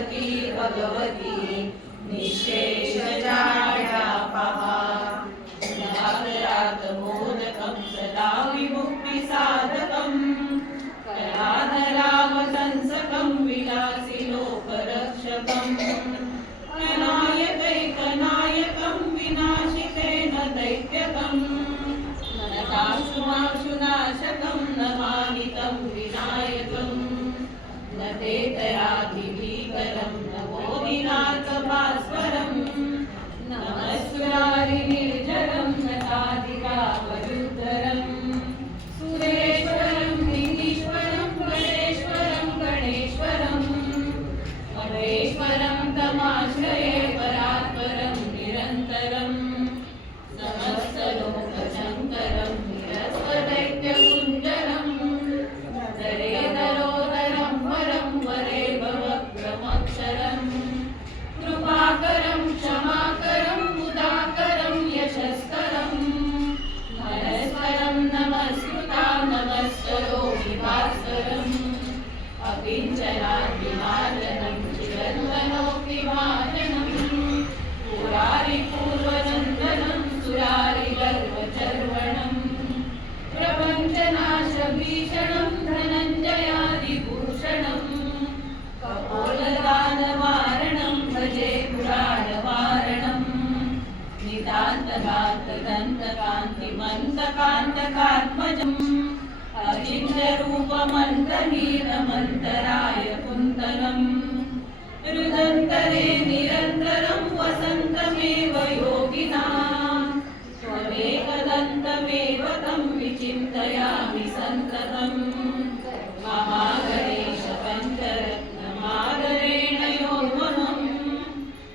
भगवती भगवती निशेष जाड्या पहा जागरात मोदकं सदा विमुक्ती साधकं कलाधरावतंसकं विलासी लोकरक्षकं अनायकैकनायकं विनाशितेन दैत्यकं नरकासुरासुनाशकं नमामितं विनायकं न तेतराधिभीकरं नमो विनाथभास्वरं नमस्कारि निर्जरं नताधिकावरुद्धरं सुरेश्वरं लिङ्गीश्वरं गणेश्वरं गणेश्वरं महेश्वरं तमाश्रये परात्परं निरन्तरं समस्तलोकशङ्करं निरस्तदैत्यकुञ्जरं दरेदरोदरं वरं वरे भवक्रमक्षरं कृपाकरं क्षमाकरं मुदाकरं यशस्करं नमस्करं नमस्कृता नमस्करोमि भास्करं अकिञ्चनाद्विमार्जनं चिरन्तनोऽपिभाजनं पुरारिपूर्वनन्दनं सुरारिगर्वचर्वणं प्रपञ्चनाशभीषणं धनञ्जयादिभूषणं कपोलदानवारणं भजे पुराणवारणं नितान्तकान्तदन्तकान्तिमन्तकान्तकात्मजम् अचिन्त्यरूपमन्तहीनमन्तराय कुन्तलम् रुदन्तरे निरन्तरं वसन्तमेव योगिनां त्वमेकदन्तमेव तं विचिन्तयामि सन्ततं महागणेश पञ्चरत्नमादरेण योन्महं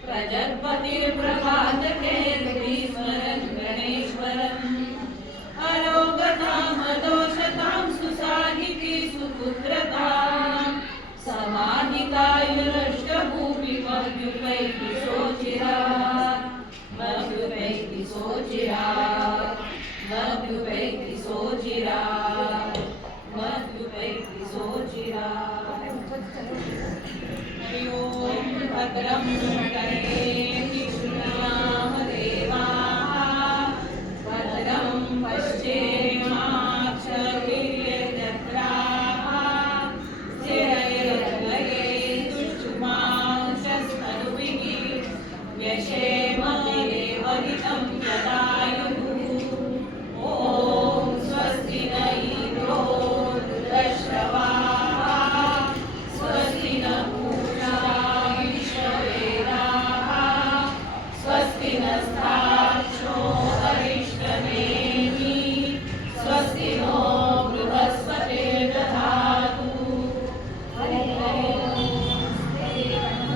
प्रजत्पतिर्प्रभातके स्मरन् गणेश्वरम् अरोगतामदोषतां सुसाहिती सुपुत्रतां समाहितायुरष्टभूमि मद्युपैति सोचिरात् मद्युपैति सोचिरात् मद्युपैति सोचिरात् मद्युपैति सोचिरात् हरि ओं भद्रं कर्णेति शृणुयाम देवाः भद्रं पश्येमाक्षभिर्यजत्राः स्थिरैर्भयैर्दुष्टुमांशस्तनुभिः व्यशेम देवहितं यदायुः ॐ स्वस्ति न इन्द्रो वृद्धश्रवाः स्वस्ति न पूषा विश्ववेदाः स्वस्ति नस्तार्क्ष्यो अरिष्टनेमि स्वस्ति नो बृहस्पतिर्दधातु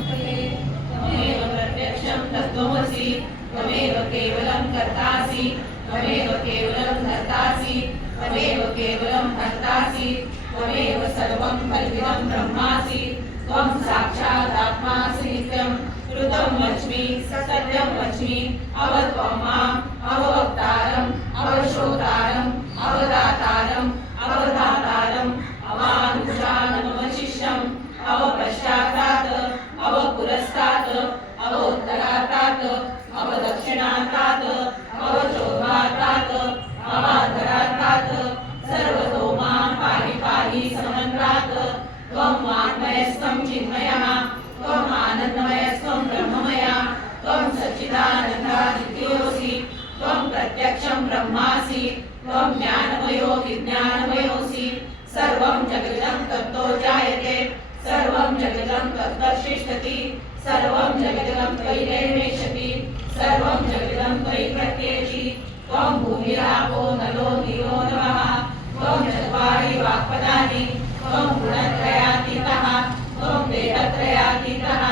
त्वमेव प्रत्यक्षं तत्त्वमसि त्वमेव केवलं कर्तासि त्वमेव केवलं धर्तासि त्वमेव केवलं भर्तासि त्वमेव सर्वं कल्पितं ब्रह्मासि त्वं साक्षादात्मासि नित्यं ऋतं वच्मि सत्यं वच्मि अवत्वं माम् अववक्तारम् अवश्रोतारम् अवदातारम् अवधातारम् अवानुषानमवशिष्यम् अवपश्चातात् अवपुरस्तात् अवोत्तरातात् अवदक्षिणातात् अवचोभातात् अवाधरातात् सर्वतो मां पाहि पाहि समन्तात् त्वं वाङ्मयस्त्वं चिन्मयः त्वम् आनन्दमयस्त्वं ब्रह्ममया त्वं सच्चिदानन्दादित्योऽसि त्वं प्रत्यक्षं ब्रह्मासि त्वं ज्ञानमयो विज्ञानमयोऽसि सर्वं जगदं तत्तो जायते सर्वं जगदं तत्तत्तिष्ठति सर्वं जगदं त्वयि निर्विशति सर्वं जगदं त्वयि प्रत्येति त्वं भूमिरापो नलो नीरो नभः त्वं चत्वारि वाक्पदानि त्वं गुणत्रयातीतः त्वं देहत्रयातीतः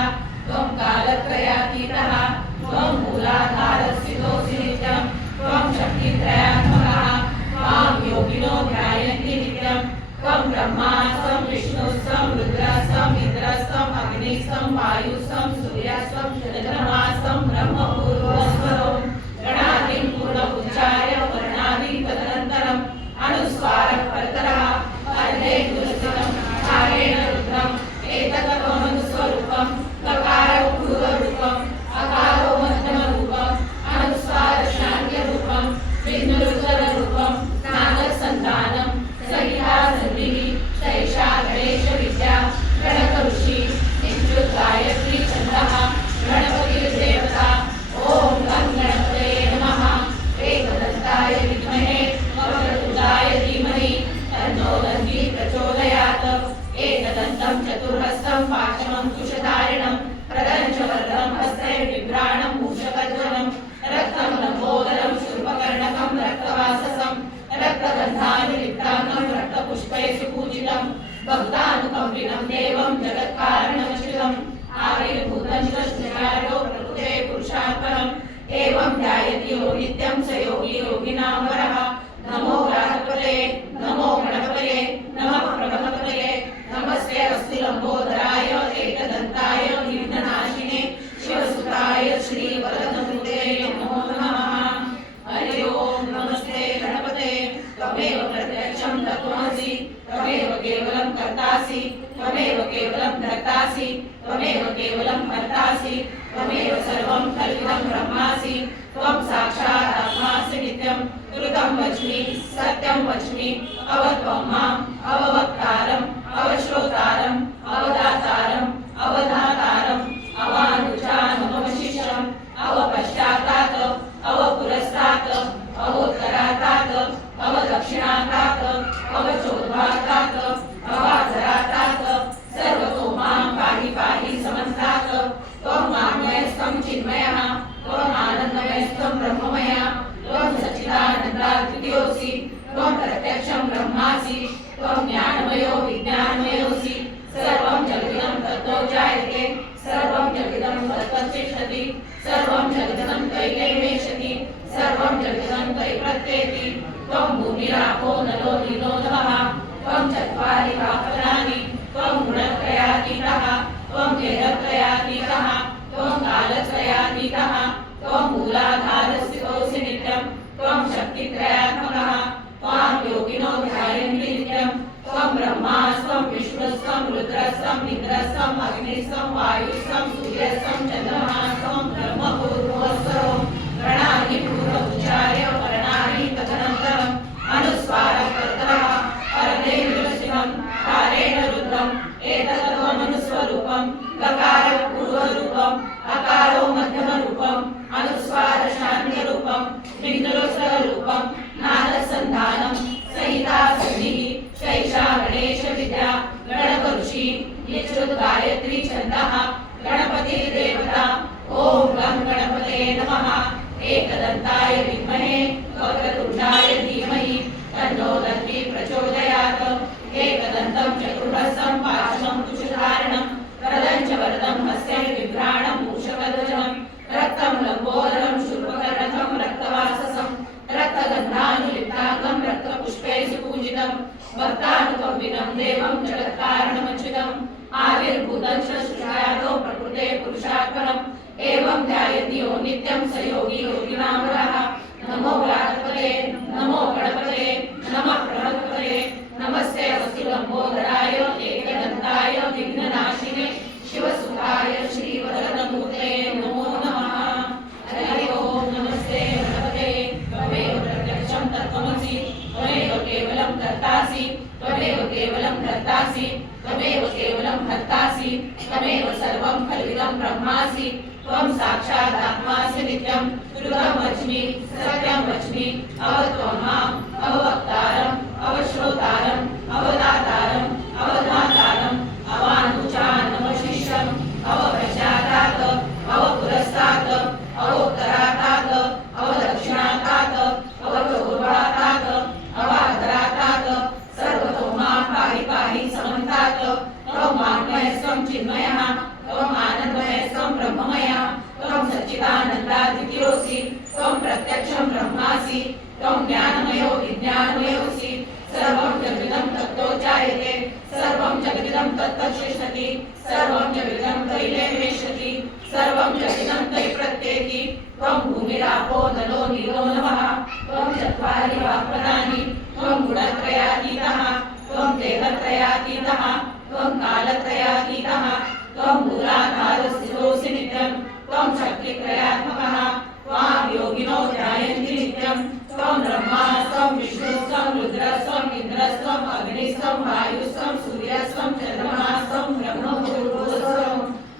त्वं कालत्रयातीतः त्वं मूलाधारस्थितोऽसि नित्यं त्वं शक्तित्रयात्मकः त्वां योगिनो ध्यायन्ति नित्यं त्वं ब्रह्मास्तं विष्णुस्तं रुद्रस्तं इन्द्रस्तं अग्निस्तं वायुस्तं सूर्यस्तं चन्द्रमास्तं ब्रह्मपूर्वस्वरं गणादिं पूर्णमुच्चार्य वर्णादिं तदनन्तरम् अनुस्वारः परतरः अर्धे दुरस्थितं कारेण रुद्रम् एतत् त्वमनुस्वरूपम् वरदं पाशमङ्कुशधारिणं प्रदञ्च वरदं हस्ते बिभ्राणं मूषकध्वजं रक्तं लम्बोदरं शूर्पकर्णकं रक्तवाससं रक्तगन्धानुलिप्ताङ्गं रक्तपुष्पैः सुपूजितं भक्तानुकम्पिनं देवं जगत्कारणमच्युतम् आविर्भूतं च श्रीरायो प्रकृते पुरुषात्परम् एवं ध्यायति यो नित्यं स योगी योगिनां वरः नमो गणपतये नमो गणपतये नमः प्रगणपतये नमस्ते अस्तु लंबोदराय एकदन्ताय विघ्ननाशिने शिवसुताय श्रीवरदमूर्ते नमो नमः। हरि ओम नमस्ते गणपते त्वमेव प्रत्यक्षं तत्त्वमसि त्वमेव केवलं कर्तासि त्वमेव केवलं धर्तासि त्वमेव केवलं भर्तासि त्वमेव सर्वं कल्पितं ब्रह्मासि त्वं साक्षात् आत्मासि नित्यं कृतं वच्मि सत्यं वच्मि अवत्वं माम् अववक्तारम् अवश्रोतारम् अवदातारम् अवधातारम् अवानुजानमवशिष्यम् अवपश्चातात् अवपुरस्तात् अवोत्तरातात् अवदक्षिणातात् अवचोद्वातात् अवाचरातात् सर्वतो मां पाहि पाहि समन्तात् त्वं वाङ्मयस्त्वं चिन्मयः त्वम् आनन्दमयस्त्वं ब्रह्ममयः त्वं सच्चिदानन्दाद्वितीयोऽसि त्वं प्रत्यक्षं ब्रह्मासि त्वं ज्ञानमयो विज्ञानमयोऽसि सर्वं जगदिदं तत्तो जायते सर्वं जगदिदं तत्तच्छिष्यति सर्वं जगदिदं तैलैवेशति सर्वं जगदिदं तैप्रत्येति त्वं भूमिरापो नलो नीलो नभः त्वं चत्वारि वाक्पदानि त्वं गुणत्रयातीतः त्वं वेदत्रयातीतः त्वं कालत्रयातीतः त्वं मूलाधारस्थितोऽसि नित्यं त्वं शक्तित्रयात्मकः त्वां योगिनो ध्यायन्ति नित्यं त्वं ब्रह्मास्त्वं विष्णुस्त्वं रुद्रस्त्वं इन्द्रस्त्वं अग्निस्त्वं वायुस्त्वं सूर्यस्त्वं चन्द्रमास्त्वं ब्रह्मपूर्वोऽस्वरो प्रणानि पूर्वोच्चार्य वर्णानि तदनन्तरम् अनुस्वारकर्तरः परमेन्द्रशिवं कारेण रुद्रम् एतत्त्वमनुस्वरूपं लकारपूर्वरूपम् अकारो मध्यमरूपम् अनुस्वारशान्त्यरूपं बिन्दुस्वरूपं नादसन्धानं सहिता सिद्धिः शैषा गणेशविद्या गणकऋषि यच्छ्रुत गायत्री छन्दः गणपतिर्देवता ॐ गं गणपतये नमः एकदन्ताय विद्महे वक्रतुण्डाय धीमहि तन्नो दन्ती प्रचोदयात् एकदन्तं चतुर्हस्तं पाशमङ्कुशधारिणं प्रदञ्च वरदं हस्ते बिभ्राणं मूषकध्वजं रक्तं लम्बोदरं शूर्पकर्णकं रक्तवाससं रक्तगन्धानुलिप्ताङ्गं रक्तपुष्पैः सुपूजितं भक्तानुकम्पिनं देवं जगत्कारणमच्युतम् आविर्भूतं च श्रीरायो प्रकृते पुरुषात्परम् एवं ध्यायति यो नित्यं स योगी योगिनां वरः नमो गणपतये नमो गणपतये नमः प्रगणपतये नमस्ते अस्तु लंबोदराय एकदन्ताय विघ्ननाशिने शिवसुताय श्रीवरदमूर्ते नमो नमः। हरि ओम नमस्ते गणपते त्वमेव प्रत्यक्षं तत्त्वमसि त्वमेव केवलं कर्तासि त्वमेव केवलं धर्तासि त्वमेव केवलं भर्तासि त्वमेव सर्वं कल्पितं ब्रह्मासि त्वं साक्षात् आत्मासि नित्यं कृतं वच्मि सत्यं वच्मि अवत्वं माम् अववक्तारम् अवश्रोतारम् अवदातारम् अवधातारम् अवानुजानमवशिष्यम् अवपश्चातात् अवपुरस्तात् अवोत्तरातात् अवदक्षिणातात् अवचोर्वातात् अवाधरातात् सर्वतो मां पाहि पाहि समन्तात् त्वं वाङ्मयस्त्वं चिन्मयः त्वम् आनन्दमयस्त्वं ब्रह्ममयः त्वं सच्चिदानन्दाद्वितीयोऽसि त्वं प्रत्यक्षं ब्रह्मासि त्वं ज्ञानमयो विज्ञानमयोऽसि सर्वं जगदिदं तत्तो जायते सर्वं जगदिदं तत्तच्छिष्यति सर्वं जगदिदं तैलैवेशति सर्वं जगदिदं तैप्रत्येति त्वं भूमिरापो नलो नीलो नभः त्वं चत्वारि वाक्पदानि त्वं गुणत्रयातीतः त्वं देहत्रयातीतः त्वं कालत्रयातीतः त्वं मूलाधारस्थितोऽसि नित्यं त्वं शक्तित्रयात्मकः त्वां योगिनो ध्यायन्ति नित्यं त्वं ब्रह्मास्त्वं विष्णुस्त्वं रुद्रस्त्वं इन्द्रस्त्वं अग्निस्त्वं वायुस्त्वं सूर्यस्त्वं चन्द्रमास्त्वं ब्रह्मपूर्वोऽस्वरो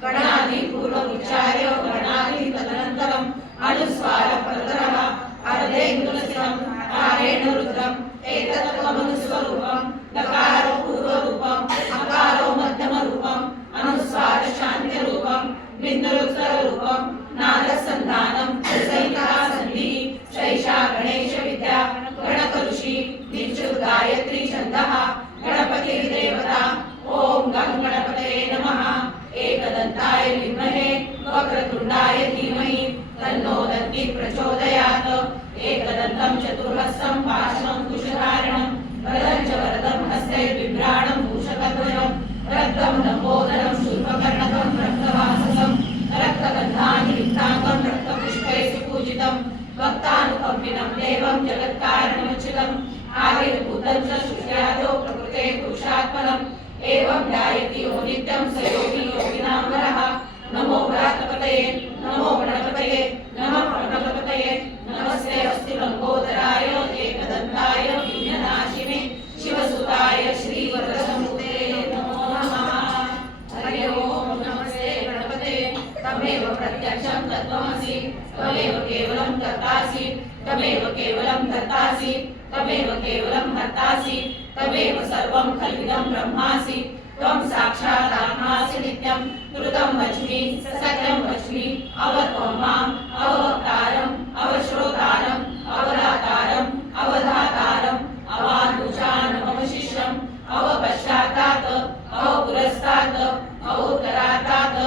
गणादि पूर्वोच्चार्य वर्णादि तदनन्तरम् अनुस्वारकर्तरः परमेन्द्रशिवं कारेण रुद्रम् एतत्त्वमनुस्वरूपं लकारो पूर्वरूपम् अकारो मध्यमरूपम् एकदन्ताय विद्महे वक्रतुण्डाय धीमहि तन्नो दन्ति प्रचोदयात् एकदन्तं चतुर्हस्तं पाशं कुशधारिणं वरदं च वरदं हस्ते बिभ्राणं भूषकध्वजं रक्तं लम्बोदरं शूर्पकर्णकं रक्तवाससं रक्तगन्धानि लिप्ताङ्गं रक्तपुष्पैः सुपूजितं भक्तानुकम्पिनं देवं जगत्कारणमुचितम् आविर्भूतं च सृष्ट्यादौ प्रकृते पुरुषात्मनम् एवं ध्यायति यो नित्यं स योगी योगिनां वरः नमो व्रातपतये नमो गणपतये नमः प्रणपतये नमस्ते अस्तु लंबोदराय एकदन्ताय विघ्ननाशिने शिवसुताय श्रीवरदसमुते नमो नमः। हरि ओम नमस्ते गणपते तमेव प्रत्यक्षं तत्त्वमसि त्वमेव केवलं कर्तासि तमेव केवलं धर्तासि तमेव केवलं हर्तासि तमेव सर्वं खल्विदं ब्रह्मासि त्वं साक्षात् आत्मासि नित्यं कृतं वच्मि सत्यं वच्मि अवत्वं माम् अववक्तारम् अवश्रोतारम् अवदातारम् अवधातारम् अवानुजान् अवशिष्यम् अवपश्चातात् अवपुरस्तात् अवोत्तरातात्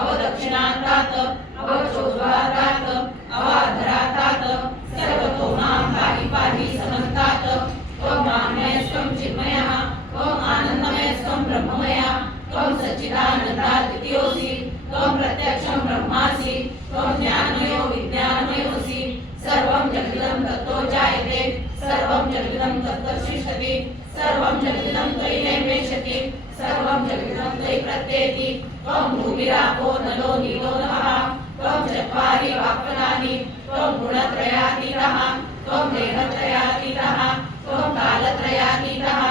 अवदक्षिणातात् अवचोद्वातात् अवाधरातात् सर्वतो मां पाहि पाहि समन्तात् त्वं मामयस्त्वं चिन्मयः त्वम् आनन्दमयस्त्वं ब्रह्ममयः त्वं सच्चिदानन्दाद्वितीयोऽसि त्वं प्रत्यक्षं ब्रह्मासि त्वं ज्ञानमयो विज्ञानमयोऽसि सर्वं जगदिदं तत्तो जायते सर्वं जगदिदं तत्तच्छिष्यति सर्वं जगदिदं त्वयि नैवेशति सर्वं जगदिदं त्वयि प्रत्येति त्वं भूमिरापो नलो नीलो नभः त्वं चत्वारि वाक्पदानि त्वं गुणत्रयातीतः त्वं देहत्रयातीतः त्वं कालत्रयातीतः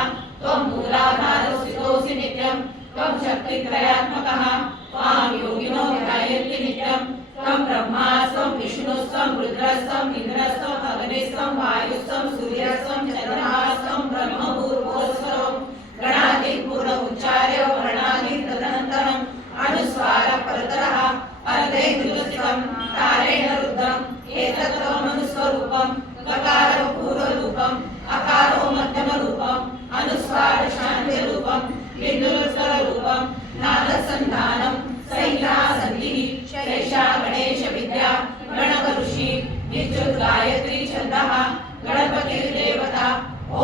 त्वं मूलाधारस्थितोऽसि नित्यं त्वं शक्तित्रयात्मकः त्वां योगिनो ध्यायन्ति नित्यं त्वं ब्रह्मा त्वं विष्णुस्त्वं रुद्रस्त्वं इन्द्रस्त्वं अग्निस्त्वं वायुस्त्वं सूर्यस्त्वं चन्द्रः त्वं ब्रह्मभूर्भुवस्वरं गणादिपूर्ण उच्चार्य वर्णादि तदनन्तरम् अनुस्वार परतरः परते दुलसितं तारेण रुद्धम् एतत् त्वमनुस्वरूपं ककारो पूर्वरूपम् अकारो मध्यमरूपम् अनुस्वार शान्तिरूपं बिन्दुस्वररूपं नादसन्धानं संहिता सन्धिः शैषा गणेश विद्या गणकऋषि विद्युत् गायत्री छन्दः गणपतिर्देवता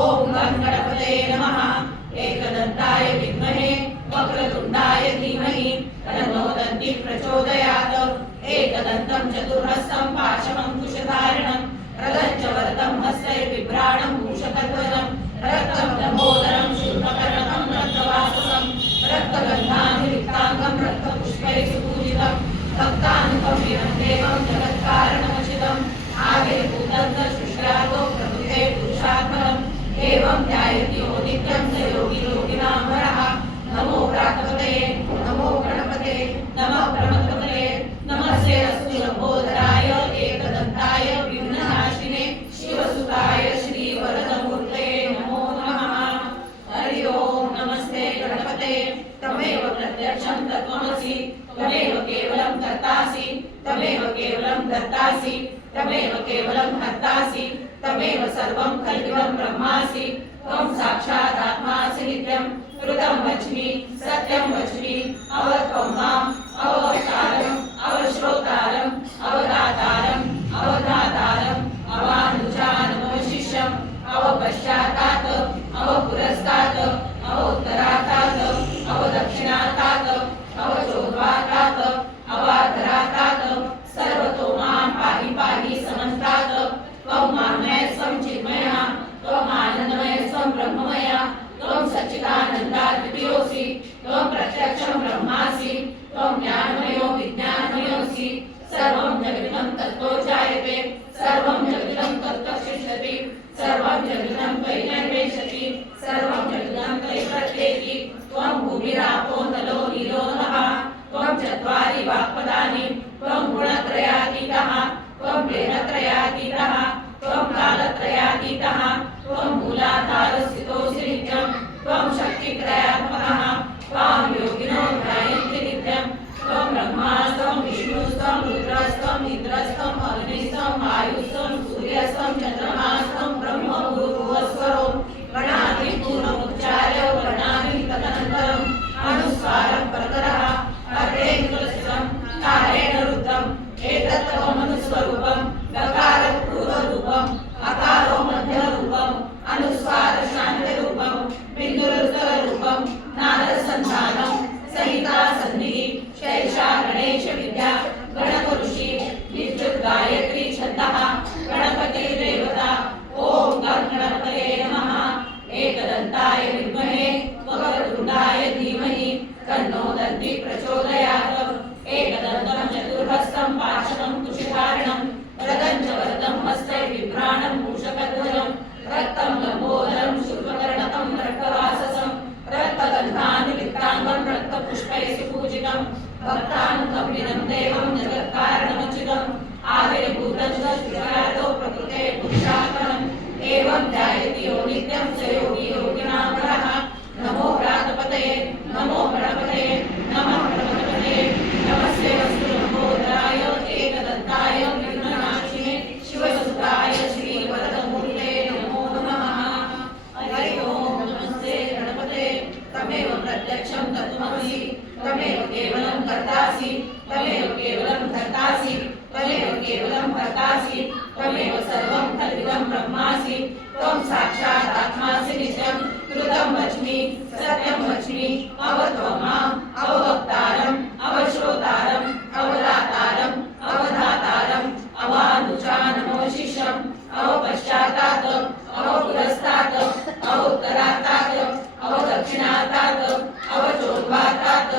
ॐ गं गणपतये नमः एकदन्ताय विद्महे वक्रतुण्डाय धीमहि तन्नो दन्ति प्रचोदयात् एकदन्तं चतुर्हस्तं पाशमङ्कुशधारिणं रथं च वरदं हस्ते बिभ्राणं भूषकध्वजं रक्तं लम्बोदरं शूर्पकर्णकं रक्तवाससं रक्तगन्धानि लिप्ताङ्गं रक्तपुष्पैः सुपूजितं भक्तानुकम्पिनं देवं जगत्कारणमुचितम् आविर्भूतं च सृष्ट्यादौ प्रकृते पुरुषात्मनम् एवं ध्यायति यो नित्यं स योगी योगिनां वरः नमो व्रातपतये नमो गणपते नमः प्रणपतये नमस्ते अस्तु लंबोदराय एकदन्ताय विघ्ननाशिने शिवसुताय श्रीवरदमूर्तये नमो नमः। हरि ओम नमस्ते गणपते तमेव प्रत्यक्षं तत्त्वमसि त्वमेव केवलं कर्तासि तमेव केवलं धर्तासि तमेव केवलं हर्तासि तमेव सर्वं खल्विदं ब्रह्मासि त्वं साक्षात् आत्मासि नित्यं कृतं वच्मि सत्यं वच्मि अवत्वं माम् अववक्तारम् अवश्रोतारम् अवदातारम् अवधातारम् अवानुजान् अवशिष्यम् अवपश्चातात् अवपुरस्तात् अवोत्तरातात् अवदक्षिणातात् अवचोद्वातात् अवाधरातात् सर्वतो मां पाहि पाहि समन्तात् त्वं मामयस्त्वं चिन्मयः त्वम् आनन्दमयस्त्वं ब्रह्ममयः त्वं सच्चिदानन्दाद्वितीयोऽसि त्वं प्रत्यक्षं ब्रह्मा दन्ति प्रचोदयात् एकदन्तं चतुर्हस्तं पाशनं कुशिधारणं वरदं च वरदं हस्ते बिभ्राणं मूषकध्वजं रक्तं लम्बोदरं शूर्पकर्णकं रक्तवाससं रक्तगन्धानुलिप्ताङ्गं रक्तपुष्पैः सुपूजितं भक्तानुकम्पितं देवं जगत्कारणमच्युतम् आविर्भूतं च श्रीरातो प्रकृते पुरुषात्मनम् एवं ध्यायति यो नित्यं स योगी योगिनां परः नमो व्रातपतये नमो गणपतये नमः गणपतये नमस्ते वस्तु लम्बोदराय एकदन्ताय विघ्ननाशिने शिवसुताय श्रीवरदमूर्ते नमो नमः। हरि ओम नमस्ते गणपते तमेव प्रत्यक्षं तत्त्वमसि तमेव केवलं कर्तासि तमेव केवलं धर्तासि तमेव केवलं भर्तासि तमेव सर्वं खल्विदं ब्रह्मासि त्वं साक्षात् आत्मासि नित्यं कृतं वच्मि सत्यं वच्मि अवत्वं माम् अववक्तारम् अवश्रोतारम् अवदातारम् अवधातारम् अवानुचानमवशिष्यम् अवपश्चातात् अवपुरस्तात् अवोत्तरातात् अवदक्षिणातात् अवचोद्वातात्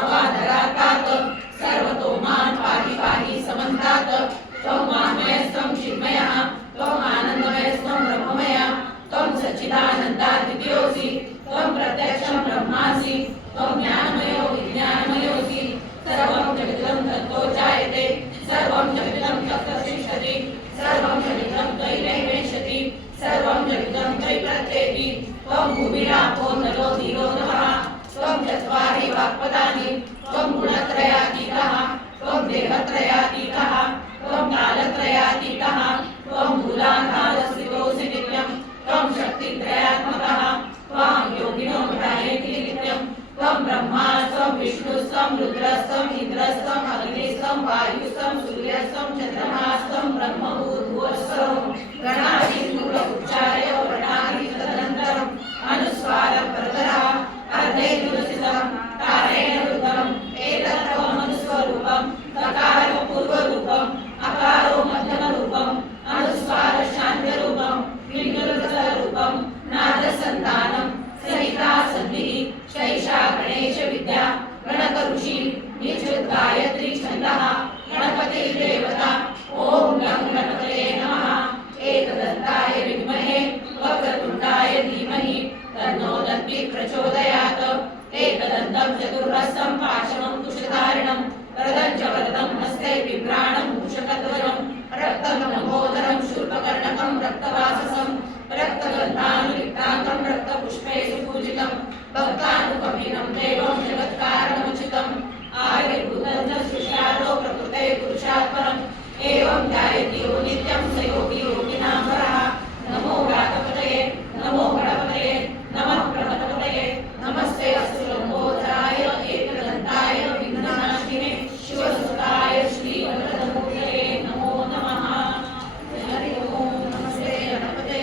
अवाधरातात् सर्वतो मां पाहि पाहि समन्तात् त्वं वाङ्मयस्त्वं चिन्मयः त्वं आनन्दमयस्त्वं ब्रह्ममयः त्वं सच्चिदानन्दाद्वितीयोऽसि त्वं प्रत्यक्षं ब्रह्मासि त्वं ज्ञानमयो विज्ञानमयोऽसि सर्वं जगतं तत्तो जायते सर्वं जगतं तत्र तिष्ठति सर्वं जगतं त्वयि नैवेशति सर्वं जगतं त्वयि प्रत्येति त्वं भूमिरापो नलो नीरो नभः त्वं चत्वारि वाक्पदानि त्वं गुणत्रयातीतः त्वं देहत्रयातीतः त्वं कालत्रयातीतः त्वं मूलाधारस्थितोऽसि नित्यं त्वं शक्तित्रयात्मकः त्वां योगिनो ध्यायन्ति नित्यं त्वं ब्रह्मा त्वं विष्णुस्त्वं रुद्रस्त्वं इन्द्रस्त्वं अग्निस्त्वं वायुस्त्वं सूर्यस्त्वं चन्द्रमास्त्वं ब्रह्मभूर्भुवस्वरं गणादिमूलमुच्चार्य वर्णादि तदनन्तरम् अनुस्वारपरतरः अर्धैर्युरसितं कारेण वृतं एतत्त्वमनुस्वरूपं तकारपूर्वरूपम् अकारो मध्यमरूपम् अनुस्वारशान्त्यरूपं विघ्नरूपं नादसन्तानं सहिता सन्धिः शैषा गणेशविद्या गणकऋषि निजुत् गायत्री छन्दः गणपतिर्देवता ॐ गं गणपतये नमः। एकदन्ताय विद्महे वक्रतुण्डाय धीमहि तन्नो दन्ति प्रचोदयात् एकदन्तं चतुर्हस्तं पाशनं कुशधारणं वरदं च वरदं हस्ते बिभ्राणं मूषकध्वजं रक्तं लम्बोदरं शूर्पकर्णकं रक्तवाससं रक्तगन्धानुलिप्ताङ्गं रक्तपुष्पैः सुपूजितं भक्तानुकम्पितं देवं जगत्कारणमच्युतम् आविर्भूतं च श्रीरातो प्रकृते पुरुषात्मनम् एवं ध्यायति यो नित्यं स योगी योगिनां परः नमो व्रातपतये नमो गणपतये नमः गणपतये नमस्ते अस्तु लम्बोदराय एकदन्ताय विघ्ननाशिने शिवसुताय श्रीवरदमूर्तये नमो नमः। हरि ओम नमस्ते गणपते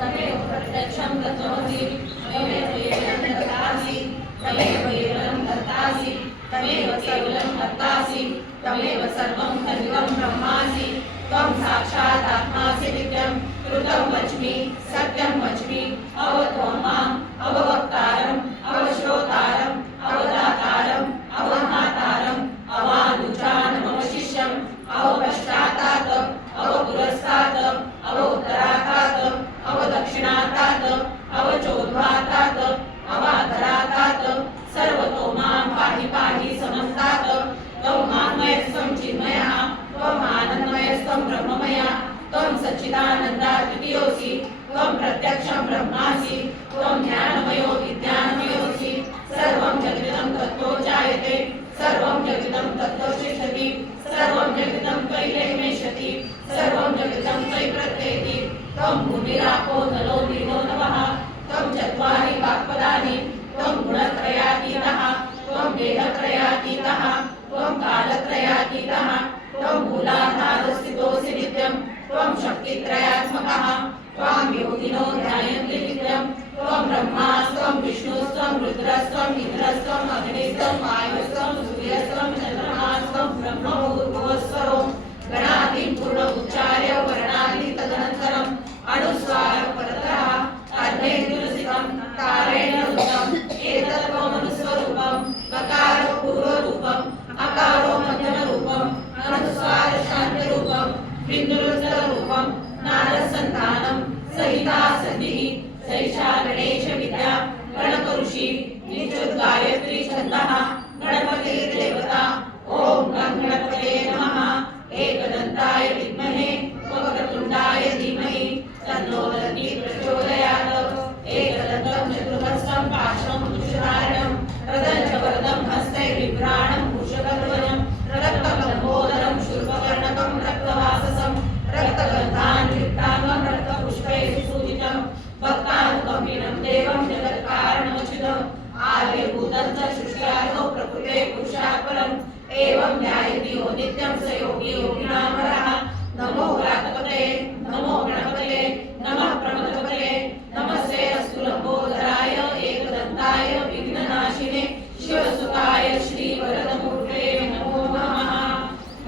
तमेव प्रत्यक्षं तत्त्वमसि तमेव केवलं धर्तासि तमेव केवलं धर्तासि तमेव केवलं हर्तासि तमेव सर्वं खल्विदं ब्रह्मासि त्वं साक्षात् आत्मासि नित्यं कृतं वच्मि सत्यं वच्मि अवत्वं माम् अववक्तारम् अवश्रोतारम् अवदातारम् अवधातारम् अवानुचानमवशिष्यम् अवपश्चातात् अवपुरस्तात् अवोत्तरातात् अवदक्षिणातात् अवचोद्वातात् अवाधरातात् सर्वतो मां पाहि पाहि समन्तात् त्वं वाङ्मयस्त्वं चिन्मयः त्वं आनन्दमयस्त्वं ब्रह्ममयः त्वं सच्चिदानन्दाद्वितीयोऽसि त्वं प्रत्यक्षं ब्रह्मासि त्वं ज्ञानमयो विज्ञानमयोऽसि सर्वं जगतं तत्तो जायते सर्वं जगतं तत्तो तिष्ठति सर्वं जगतं त्वयि नैवेशति सर्वं जगतं त्वयि प्रत्येति त्वं भूमिरापो नलो नीरो नभः त्वं चत्वारि वाक्पदानि त्वं गुणत्रयातीतः त्वं देहत्रयातीतः त्वं कालत्रयातीतः त्वं मूलाधारस्थितोऽसि नित्यं त्वं शक्तित्रयात्मकः त्वां योगिनो ध्यायन्ति नित्यं त्वं ब्रह्मास्त्वं विष्णुस्त्वं रुद्रस्त्वं इन्द्रस्त्वं अग्निस्त्वं वायुस्त्वं सूर्यस्त्वं चन्द्रमास्त्वं ब्रह्मभूर्भुवस्वरं गणादिं पूर्णमुच्चार्य वर्णादि तदनन्तरम् अनुस्वारपरतरः अर्धैर्युरसितं कारेण वृतं एतत्त्वमनुस्वरूपं शेषा गणेश विद्या गणकऋषी नित्युत गायत्री छन्दः गणपति देवता ओम गं गणपतये नमः एकदन्ताय विद्महे वक्रतुण्डाय धीमहि तन्नो दन्ति प्रचोदयात् एकदन्तं चतुर्हस्तं पाशं कुशधारणं रदं च वरदं हस्तै बिभ्राणं कुशकध्वजं रक्तकम्बोदरं शूर्पकर्णकं रक्तवाससं रक्तगन्धान्विताङ्गं रक्तपुष्पैः सुपूजितं भक्तानुकम्पिनं देवं जगत्कारणमच्युतम् आविर्भूतं च सृष्ट्यादौ प्रकृते पुरुषात् परम् एवं ध्यायति यो नित्यं स योगी योगिनामरः नमो व्रातपतये नमो गणपतये नमः प्रमथपतये नमस्ते अस्तु लंबोदराय एकदन्ताय विघ्ननाशिने शिवसुताय श्रीवरदमूर्ते नमो नमः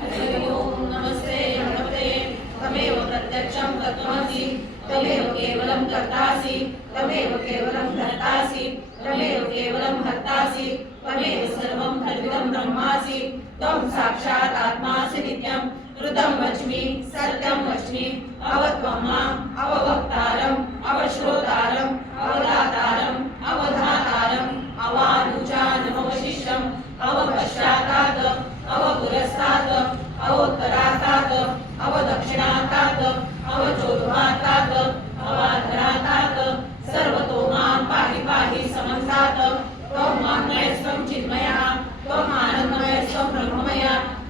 हरि ओम नमस्ते गणपतये तमेव प्रत्यक्षं तत्त्वमसि तमेव केवलं कर्तासि तमेव केवलं धर्तासि तमेव केवलं हर्तासि तमेव सर्वं खल्विदं ब्रह्मासि त्वं साक्षात् आत्मासि नित्यं ऋतं वच्मि सत्यं वच्मि अवत्वं माम् अववक्तारम् अवश्रोतारम् अवदातारम् अवधातारम् अवानुचानमवशिष्टम् अवपश्चातात् अवपुरस्तात् अवोत्तरातात् अवदक्षिणातात् अवचोद्धातात् अवाधरातात् सर्वतो मां पाहि पाहि समन्तात् त्वं वाङ्मयस्त्वं चिन्मयः त्वम् आनन्दमयस्त्वं ब्रह्ममय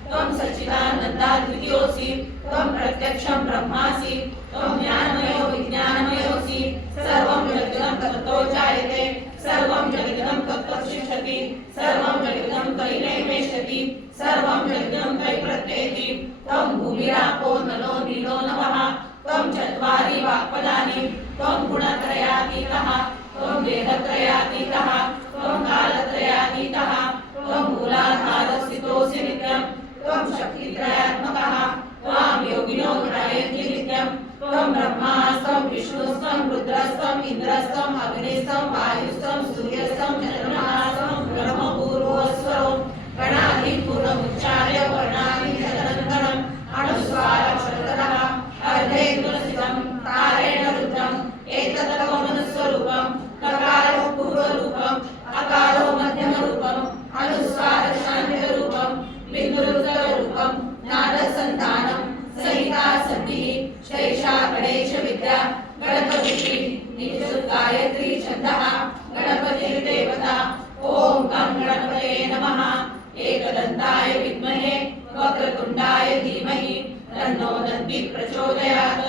त्वं सच्चिदानन्दाद्वितीयोऽसि त्वं प्रत्यक्षं ब्रह्मासि त्वं ज्ञानमयो विज्ञानमयोऽसि सर्वं जगदिदं तत्तो जायते सर्वं जगदिदं तत्तच्छिष्यति सर्वं जगदिदं त्वयि नैवेष्यति सर्वं जगदिदं त्वयि प्रत्येति त्वं भूमिरापो नलो नीलो नभः त्वं चत्वारि वाक्पदानि त्वं गुणत्रयातीतः त्वं देहत्रयातीतः त्वं कालत्रयातीतः त्वं मूलाधारस्थितोऽसि नित्यं त्वं शक्तित्रयात्मकः त्वां योगिनो ध्यायन्ति नित्यं त्वं ब्रह्मास्त्वं विष्णुस्त्वं रुद्रस्त्वं इन्द्रस्त्वं अग्निस्त्वं वायुस्त्वं सूर्यस्त्वं चन्द्रमास्त्वं ब्रह्मपूर्वस्वरो गणाधिपूर्णमुच्चार्य वर्णाधितदनन्तरम् अनुस्वारक्षरतरः अर्धेन्दुरसितं तारेण रुद्रम् एतदवमनुस्वरूपं ककारो पूर्वरूपम् अकारो मध्यमरूपम् अनुस्वारशान्तिरूपम् बिन्दुरुत्तररूपं नादसन्तानं सहिता सन्धिः शैषा गणेश विद्या गणकऋषि नित्युत गायत्री छन्दः गणपतिर्देवता ओम गं गणपतये नमः एकदन्ताय विद्महे वक्रतुण्डाय धीमहि तन्नो दन्ति प्रचोदयात्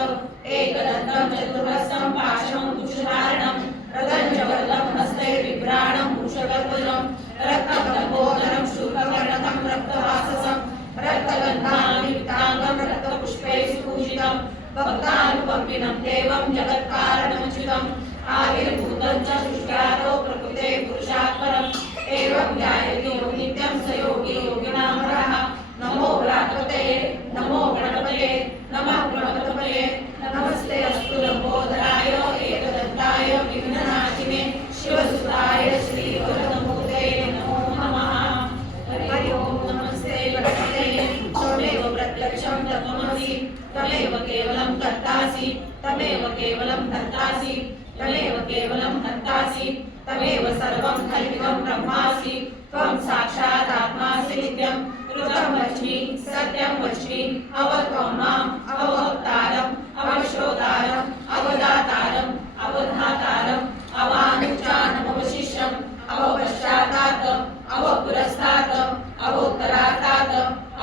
एकदन्तं चतुर्हस्तं पाशं कुशधारणं रदं च वरदं हस्तै बिभ्राणं मूषकध्वजं रक्तकम्बोदरं शूर्पकर्णकं रक्तवाससं रक्तगन्धान्विताङ्गं रक्तपुष्पैः सुपूजितं भक्तानुकम्पिनं देवं जगत्कारणमच्युतम् आविर्भूतं च सृष्ट्यादौ प्रकृते पुरुषात् परम् एवं ध्यायति यो नित्यं स योगी योगिनामरः नमो व्रातपतये नमो गणपतये नमः प्रमथपतये नमस्ते अस्तु लंबोदराय एकदन्ताय विघ्ननाशिने शिवसुताय श्रीवरदमूर्ते नमो नमः हरि ओम नमस्ते गणपतये त्वमेव प्रत्यक्षं तत्त्वमसि तमेव केवलं कर्तासि तमेव केवलं धर्तासि तमेव केवलं हर्तासि तमेव सर्वं खल्विदं ब्रह्मासि त्वं साक्षात् आत्मासि नित्यं ऋतं वच्मि सत्यं वच्मि अवत्वं माम् अववक्तारम् अवश्रोतारम् अवदातारम् अवधातारम् अवानुचानमवशिष्यम् अवपश्चातात् अवपुरस्तात् अवोत्तरातात्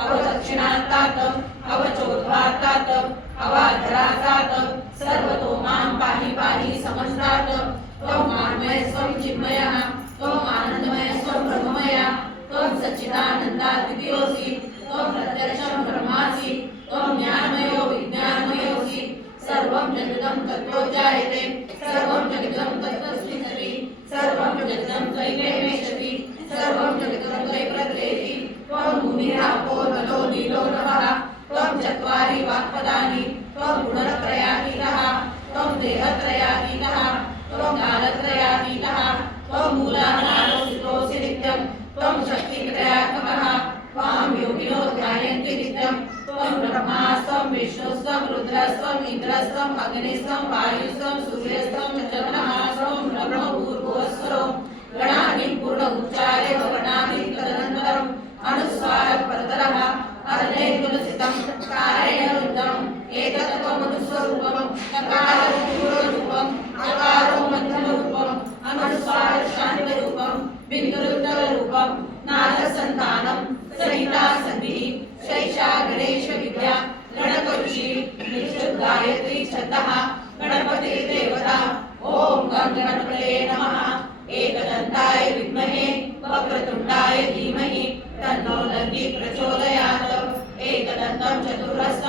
अवदक्षिणातात् अवचोद्धातात् अवाधरातात् सर्वतो मां पाहि पाहि समन्तात् त्वं वाङ्मयस्त्वं चिन्मयः त्वम् आनन्दमयस्त्वं ब्रह्ममय त्वं सच्चिदानन्दाद्वितीयोऽसि त्वं प्रत्यक्षं ब्रह्मासि त्वं ज्ञानमयो विज्ञानमयोऽसि सर्वं जगदं तत्तो जायते सर्वं जगदं तत्तस्मिन्नपि सर्वं जगदं त्वयि नैवेष्यति सर्वं जगदं त्वयि प्रत्येति त्वं भूमिरापो नलो नीलो नभः त्वं चत्वारि वाक्पदानि त्वं गुणत्रयातीतः त्वं देहत्रयातीतः त्वं कालत्रयातीतः त्वं मूलाधारस्थितोऽसि नित्यं त्वं शक्तित्रयात्मकः त्वां योगिनो ध्यायन्ति नित्यं त्वं ब्रह्मास्त्वं विष्णुस्त्वं रुद्रस्त्वं इन्द्रस्त्वं अग्निस्त्वं वायुस्त्वं सूर्यस्त्वं चन्द्रमास्त्वं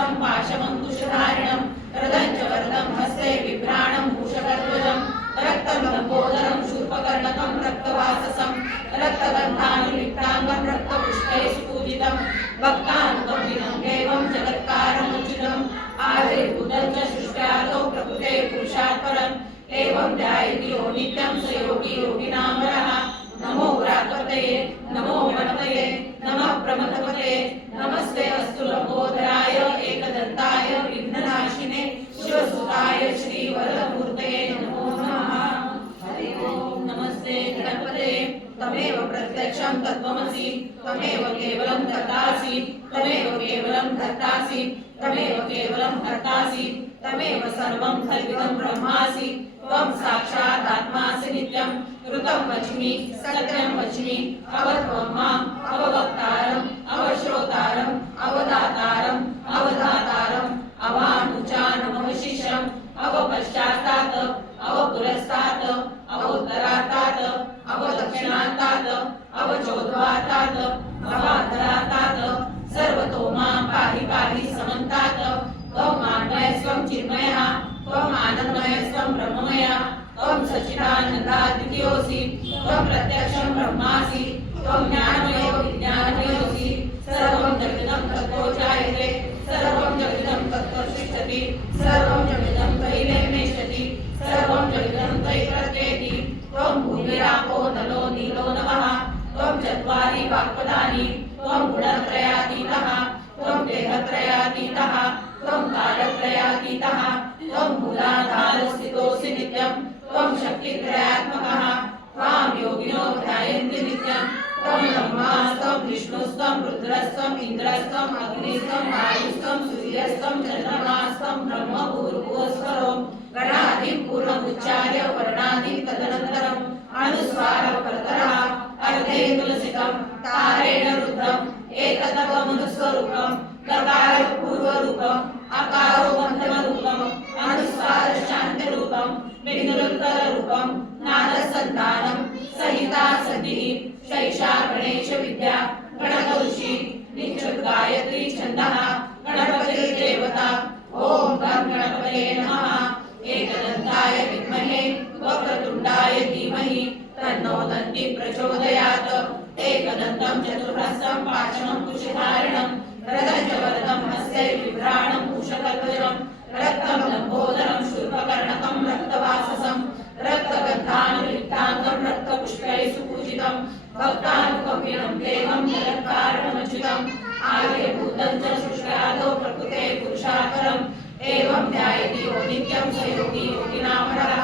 चतुर्हस्तं पाशमङ्कुशधारिणं रदं च वरदं हस्ते बिभ्राणं भूषकध्वजं रक्तं लम्बोदरं शूर्पकर्णकं रक्तवाससं रक्तगन्धानुलिप्ताङ्गं रक्तपुष्पैः सुपूजितं भक्तानुकम्पितं देवं जगत्कारमच्युतम् आविर्भूतं च सृष्ट्यादौ प्रकृते पुरुषात् परम् एवं ध्यायति यो नित्यं स योगी योगिनां वरः नमो व्रातपतये नमो गणपतये नमः प्रमथपतये नमस्ते अस्तु लंबोदराय एकदन्ताय विघ्ननाशिने शिवसुताय श्रीवरदमूर्तये नमो नमः। हरि ओम नमस्ते गणपतये तमेव प्रत्यक्षं तत्त्वमसि तमेव केवलं कर्तासि तमेव केवलं कर्तासि तमेव केवलं कर्तासि तमेव सर्वं खल्विदं ब्रह्मासि त्वं साक्षात् आत्मासि नित्यं ऋतं वच्मि सत्यं वच्मि अवत्वं माम् अववक्तारम् अवश्रोतारम् अवदातारम् अवधातारम् अवानुचानमवशिष्यम् अवपश्चात्तात् अवपुरस्तात् अवोत्तरात्तात् अवदक्षिणात्तात् अवचोद्वातात् अवाधरात्तात् सर्वतो मां पाहि पाहि समन्तात् त्वं मान्मय स्वं चिन्मयः त्वं आनन्दमय स्वं ब्रह्ममय त्वं सच्चिदानन्दाद्वितीयोऽसि त्वं प्रत्यक्षं ब्रह्मासि त्वं ज्ञानमयो विज्ञानमयोऽसि सर्वं जगदं तत्तो जायते सर्वं जगदं तत्तो तिष्ठति सर्वं जगदं त्वयि निर्मिष्यति सर्वं जगदं त्वयि प्रत्येति त्वं भूमिरापो नलो नीलो नभः त्वं चत्वारि वाक्पदानि त्वं गुणत्रयातीतः त्वं देहत्रयातीतः त्वं कालत्रयातीतः त्वं मूलाधारस्थितोऽसि नित्यं त्वं शक्तित्रयात्मकः त्वां योगिनो ध्यायन्ति नित्यं त्वं ब्रह्मास्तं विष्णुस्तं रुद्रस्तं इन्द्रस्तं अग्निस्तं वायुस्तं सूर्यस्तं चन्द्रमास्तं ब्रह्म भूर्भुवस्वरो गणादिं पूर्वमुच्चार्य वर्णादिं तदनन्तरम् अनुस्वारः परतरः अर्धेन्दुलसितं तारेण रुद्रम् एकतत्त्वमनुस्वरूपं लकार पूर्वरूपम् अकारो मध्यमरूपम् अनुस्वार शान्तरूपम् बिन्दुरुत्तररूपम् नादसन्तानं सहिता सतिः शैषा गणेश विद्या गणकऋषि निश्चुत गायत्री छन्दः गणपति देवता ओम गं गणपतये नमः। एकदन्ताय विद्महे वक्रतुण्डाय धीमहि तन्नो दन्तिः प्रचोदयात्। एकदन्तं चतुर्हस्तं पाशमङ्कुशधारिणं रदं च वरदं हस्ते बिभ्राणं भूषकध्वजं रक्तं लम्बोदरं शूर्पकर्णकं रक्तवाससं रक्तगन्धानुलिप्ताङ्गं रक्तपुष्पैः सुपूजितं भक्तानुकम्पितं देवं जगत्कारणमच्युतम् आविर्भूतं च सृष्ट्यादौ प्रकृते पुरुषात् परम् एवं ध्यायति यो नित्यं स योगी योगिनां वरः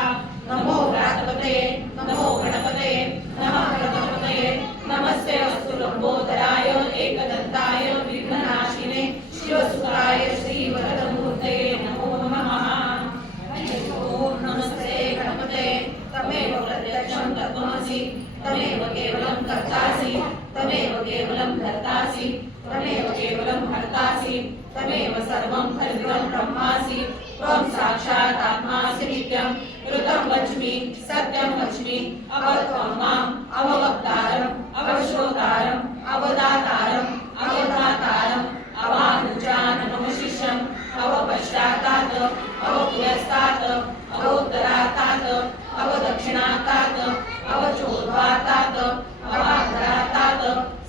नमो व्रातपतये नमो गणपतये नमः प्रमथपतये नमस्ते अस्तु लंबोदराय एकदन्ताय विघ्ननाशिने शिवसुताय श्रीवरदमूर्तये नमो नमः। ओम नमस्ते गणपतये तमेव प्रत्यक्षं तत्त्वमसि तमेव केवलं कर्तासि तमेव केवलं कर्तासि तमेव केवलं हर्तासि तमेव सर्वं खल्विदं ब्रह्मासि त्वं साक्षात् आत्मासि नित्यं ऋतं वच्मि सत्यं वच्मि अवत्वं माम् अववक्तारम् अवश्रोतारम् अवदातारम् अवधातारम् अवानुचानमवशिष्यम् अवपश्चात्तात् अवपुरस्तात् अवोत्तरात्तात् अवदक्षिणात्तात् अवचोद्वातात् अवाधरात्तात्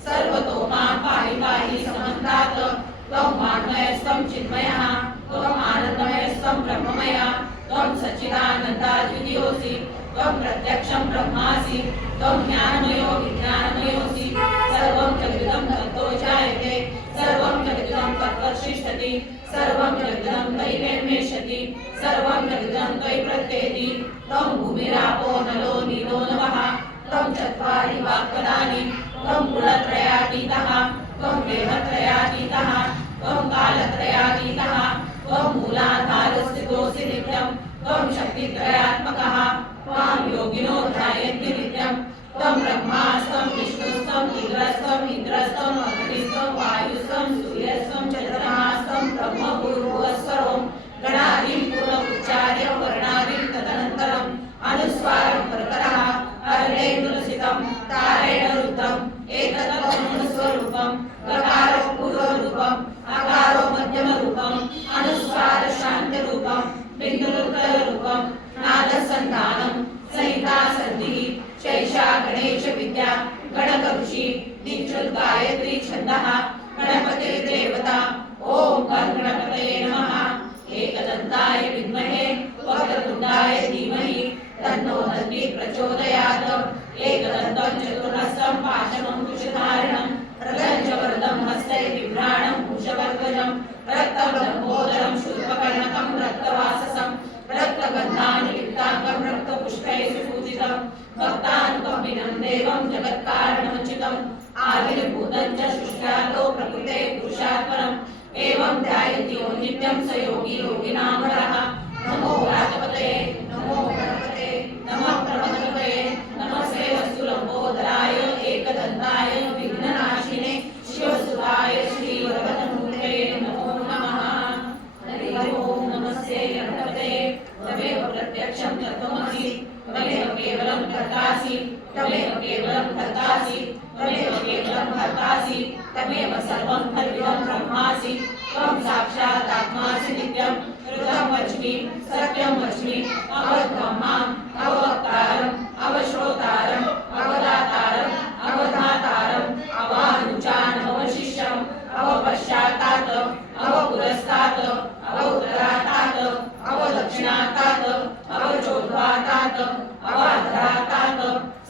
सर्वतो मां पाहि पाहि समन्तात् त्वं वाङ्मयस्त्वं चिन्मयः त्वं आनन्दमयस्त्वं ब्रह्ममय त्वं सच्चिदानन्दाद्वितीयोऽसि त्वं प्रत्यक्षं ब्रह्मासि त्वं ज्ञानमयो विज्ञानमयोऽसि सर्वं जगदं तत्तो जायते सर्वं जगदं तत्त्वतिष्ठति सर्वं जगदं त्वयि निर्मिष्यति सर्वं जगदं त्वयि प्रत्येति त्वं भूमिरापो नलो नीलो नभः त्वं चत्वारि वाक्पदानि त्वं गुणत्रयातीतः त्वं देहत्रयातीतः त्वं कालत्रयातीतः त्वं मूलाधारस्थितोऽसि नित्यं त्वं शक्तित्रयात्मकः त्वां योगिनो ध्यायन्ति नित्यं त्वं ब्रह्मास्तं विष्णुस्तं इन्द्रस्तं अग्निस्तं वायुस्तं सूर्यस्तं चन्द्रमास्तं ब्रह्म भूर्भुवस्वरो गणादिं पूर्वमुच्चार्य वर्णादिं तदनन्तरम् अनुस्वारं परतरः अर्धेन्दुलसितं तारेण रुद्रम् एकतत्त्वमनुस्वरूपं लकारो पूर्वरूपम् अकारो मध्यमरूपम् छन्दः गणपतिर्देवता ॐ गणपतये नमः। एकदन्ताय विद्महे वक्रतुण्डाय धीमहि तन्नो दन्तिः प्रचोदयात्। एकदन्तं चतुर्हस्तं पाशमं कुशधारिणं रथं च वरदं हस्ते बिभ्राणं कुशवर्ध्वजं रक्तं लम्बोदरं शूर्पकर्णकं रक्तवाससं रक्तगन्धानि लिप्ताङ्गं रक्तपुष्पैः सुपूजितं भक्तानुकम्पिनं देवं जगत्कारणमच्युतम् आविर्भूतं च शुष्कातो प्रकृते पुरुषात्परम् एवं ध्यायति यो नित्यं स योगी योगिनां वरः। नमो व्रातपतये नमो गणपते नमः प्रमथपतये नमस्ते अस्तु लम्बोदराय एकदन्ताय विघ्ननाशिने शिवसुताय श्रीवरदमूर्तये नमो नमः। हरि ओं नमस्ते गणपते तमेव प्रत्यक्षं तत्त्वमसि तमेव केवलं कर्तासि तमेव केवलं कर्तासि तमेव केवलं कर्तासि तमेव सर्वं खल्विदं ब्रह्मासि त्वं साक्षात् आत्मासि नित्यं ऋतं वच्मि सत्यं वच्मि अवध्वं माम् अववक्तारम् अवश्रोतारम् अवदातारम् अवधातारम् अवानुचान् अवशिष्यम् अवपश्चात्तात् अवपुरस्तात् अवोत्तरात् अवदक्षिणात् अवचोद्ध्वातात् अवाधरात्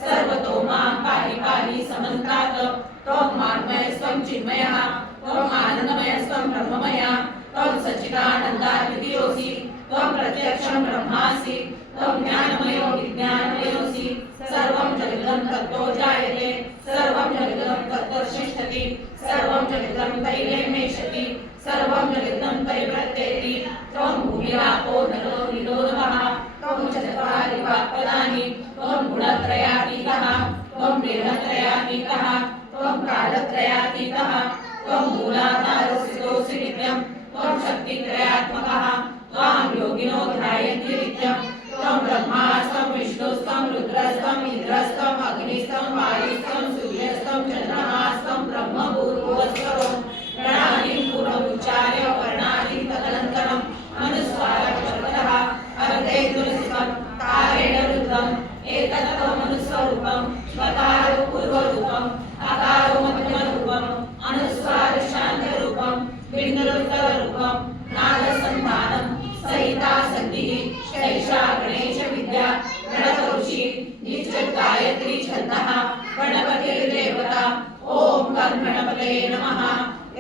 सर्वतो मां पाहि पाहि समन्तात्। त्वं वाङ्मयस्त्वं चिन्मयः त्वं आनन्दमयस्त्वं ब्रह्ममयः त्वं सच्चिदानन्दाद्वितीयोऽसि त्वं प्रत्यक्षं ब्रह्मासि त्वं ज्ञानमयो विज्ञानमयोऽसि सर्वं जगदं तत्तो जायते सर्वं जगदं तत्ततिष्ठति सर्वं जगदं तैर्यमेष्यति सर्वं जगदं तैर्व्यतेति त्वं भूमिरापो नरो निरोधः त्वं चत्वारि वाक्पदानि त्वं गुणत्रयातीतः त्वं देहत्रयातीतः त्वं कालत्रयातीतः त्वं मूलाधारस्थितोऽसि नित्यं त्वं शक्तित्रयात्मकः त्वां योगिनो ध्यायन्ति नित्यं त्वं ब्रह्मास्तं विष्णुस्तं रुद्रस्तं इन्द्रस्तं अग्निस्तं वायुस्तं सूर्यस्तं चन्द्रमास्तं ब्रह्म भूर्भुवस्वरो गणादीन् पूर्वमुच्चार्य वर्णादीन् तदनन्तरम् अनुस्वारः अर्धे तुलसितं तारेण रुद्धम् एतत्त्वमनुस्वरूपं स्वकारो पूर्वरूपम् आकारो मध्यमरूपम् अनुस्वार शान्तरूपं बिन्दुरुत्तररूपं नादसन्धानं सहिता सन्धिः शैषा गणेशविद्या गणकऋषि निश्चितगायत्री छन्दः गणपतिर्देवता ॐ गणपतये नमः।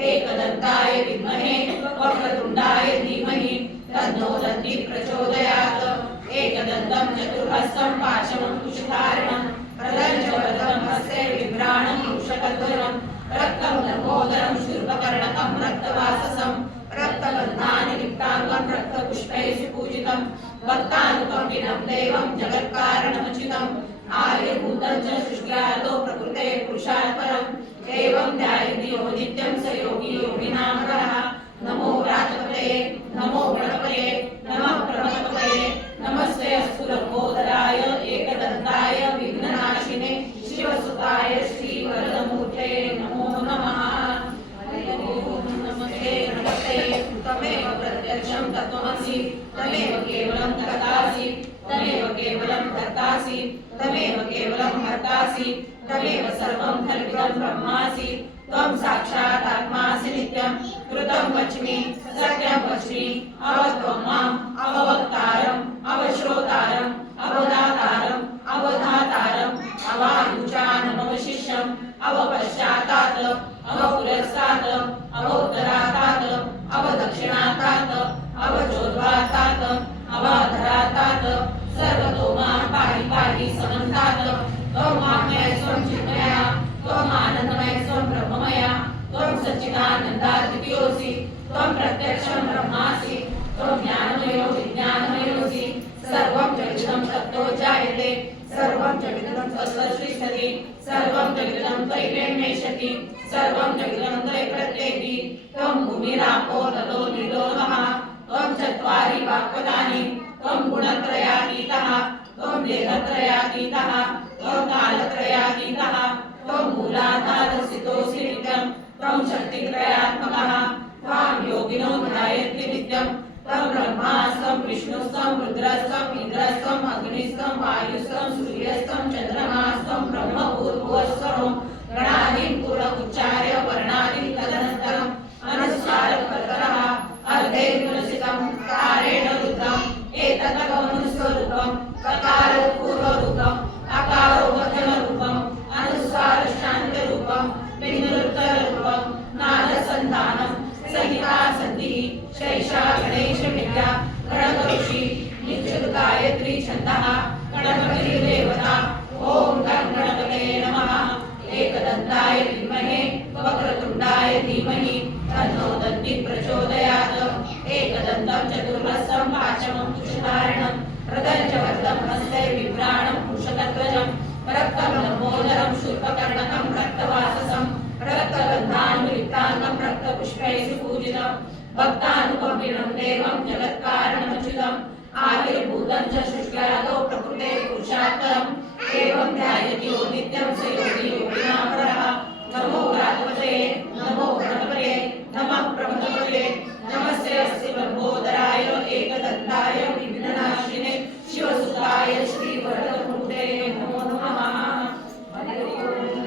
एकदन्ताय विद्महे वक्रतुण्डाय धीमहि तन्नो दन्तिः प्रचोदयात्। एकदन्तं चतुर्हस्तं पाशमं कुशधारिणं रथं च वरदं हस्ते बिभ्राणं मूषकध्वजं रक्तं लम्बोदरं शूर्पकर्णकं रक्तवाससं रक्तगन्धानि लिप्ताङ्गं रक्तपुष्पैः सुपूजितं भक्तानुकम्पिनं देवं जगत्कारणमच्युतम् आविर्भूतं च शुष्कातो प्रकृते पुरुषात्परम् एवं ध्यायति यो नित्यं स योगी योगिनां वरः। नमो व्रातपतये नमो गणपतये नमः प्रमथपतये नमस्ते अस्तु लम्बोदराय एकदन्ताय विघ्ननाशिने शिवसुताय श्रीवरदमूर्तये नमो नमः। हरि ओं नमस्ते गणपते तमेव प्रत्यक्षं तत्त्वमसि तमेव केवलं कर्तासि तमेव केवलं कर्तासि तमेव केवलं कर्तासि तमेव सर्वं खल्विदं ब्रह्मासि त्वं साक्षात् आत्मासि नित्यं ऋतं वच्मि सत्यं वच्मि अवध्वं माम् अववक्तारम् अवश्रोतारम् अवदातारम् अवधातारम् अवानुचान् अवशिष्यम् अवपश्चात्तात् अवपुरस्तात् अवोत्तरात् अवदक्षिणात् अवचोद्ध्वातात् अवाधरात् सर्वतो मां पाहि पाहि समन्तात्। त्वं वाङ्मयस्त्वं चिन्मयः त्वं आनन्दमयस्त्वं ब्रह्ममयः त्वं सच्चिदानन्दाद्वितीयोऽसि त्वं प्रत्यक्षं ब्रह्मासि त्वं ज्ञानमयो विज्ञानमयोऽसि सर्वं जगदं तत्तो जायते सर्वं जगदं तत्ततिष्ठति सर्वं जगदं तैर्यमेष्यति सर्वं जगदं तैर्व्यतेति त्वं भूमिरापो नरो निरोधः त्वं चत्वारि वाक्पदानि त्वं गुणत्रयातीतः त्वं देहत्रयातीतः त्वं कालत्रयातीतः त्वं मूलाधारस्थितोऽसि नित्यं त्वं शक्तित्रयात्मकः त्वां योगिनो ध्यायन्ति नित्यं त्वं ब्रह्मास्तं विष्णुस्तं रुद्रस्तं इन्द्रस्तं अग्निस्तं वायुस्तं सूर्यस्तं चन्द्रमास्तं ब्रह्म भूर्भुवस्वरो गणादीन् पूर्वमुच्चार्य वर्णादीन् गणपति देवता ओम गणपतये नमः एकदन्ताय विद्महे वक्रतुण्डाय धीमहि तन्नो दन्तिः प्रचोदयात् एकदन्तं चतुर्हस्तं पाशमं कुशधारिणं प्रदञ्चवर्धं हस्ते बिभ्राणं कुशलध्वजं रक्तं लम्बोदरं शूर्पकर्णकं रक्तवाससं रक्तगन्धानुलिप्ताङ्गं रक्तपुष्पैः सुपूजितं भक्तानुकम्पिनं देवं जगत्कारणमच्युतम् आविर्भूतं च शुष्कादौ प्रकृते पुरुषात्तरम् एवं ध्यायति यो नित्यं स योगी योगिनामरः नमो राधवते नमो गणपते नमः प्रमदपते नमस्ते अस्ति लम्बोदराय एकदन्ताय विघ्ननाशिने शिवसुताय श्रीवरदमूर्ते नमो नमः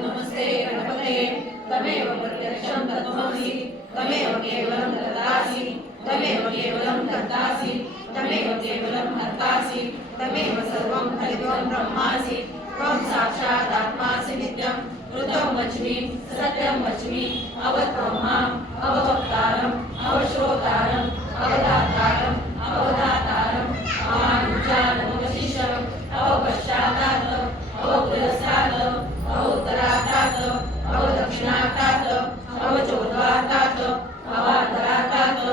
नमस्ते गणपते तमेव प्रत्यक्षं तत्त्वमसि तमेव केवलं ददासि तमेव केवलं कर्तासि तमेव केवलं हर्तासि तमेव सर्वं हरित्वं ब्रह्मासि त्वं साक्षात् आत्मासि नित्यं ऋतं वच्मि सत्यं वच्मि अवत्वं माम् अववक्तारम् अवश्रोतारम् अवदातारम् अवधातारम् अवानुजानमवशिषम् अवपश्चातात् अवपुरस्तात् अवोत्तरातात् अवदक्षिणातात् अवचोर्ध्वातात् अवान्तरातात्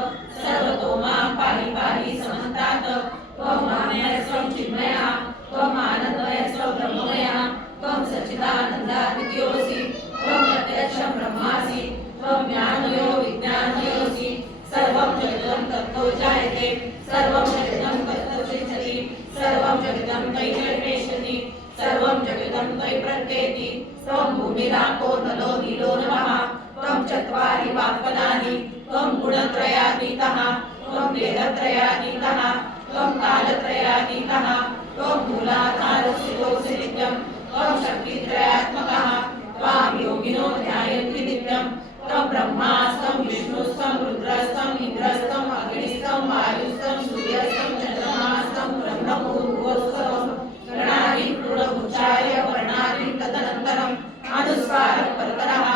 सर्वतो मां पाहि पाहि समन्तात् त्वं मामयस्वं चिन्मयः त्वम् आनन्दमयस्वं ब्रह्ममयः त्वं सच्चिदानन्दाद्वितीयोऽसि त्वं प्रत्यक्षं ब्रह्मासि त्वं ज्ञानमयो विज्ञानमयोऽसि सर्वं जगतं तत्तो जायते सर्वं जगतं तत्तो तिष्ठति सर्वं जगतं त्वयि निर्विशति सर्वं जगतं त्वयि प्रत्येति त्वं भूमिरापो नलो नीलो नमः त्वं चत्वारि वाक्पदानि त्वं गुणत्रयातीतः त्वं वेदत्रयातीतः त्वं कालत्रयातीतः त्वं मूलाधारस्थितोऽसि नित्यं त्वं शक्तित्रयात्मकः त्वां योगिनो ध्यायन्ति नित्यं त्वं ब्रह्मास्तं विष्णुस्तं रुद्रस्तं इन्द्रस्तं अग्निस्तं वायुस्तं सूर्यस्तं चन्द्रमास्तं ब्रह्मभूर्भुवस्सुवः गणादिं गुणमुच्चार्य वर्णादिं तदनन्तरम् अनुस्वारं परतरः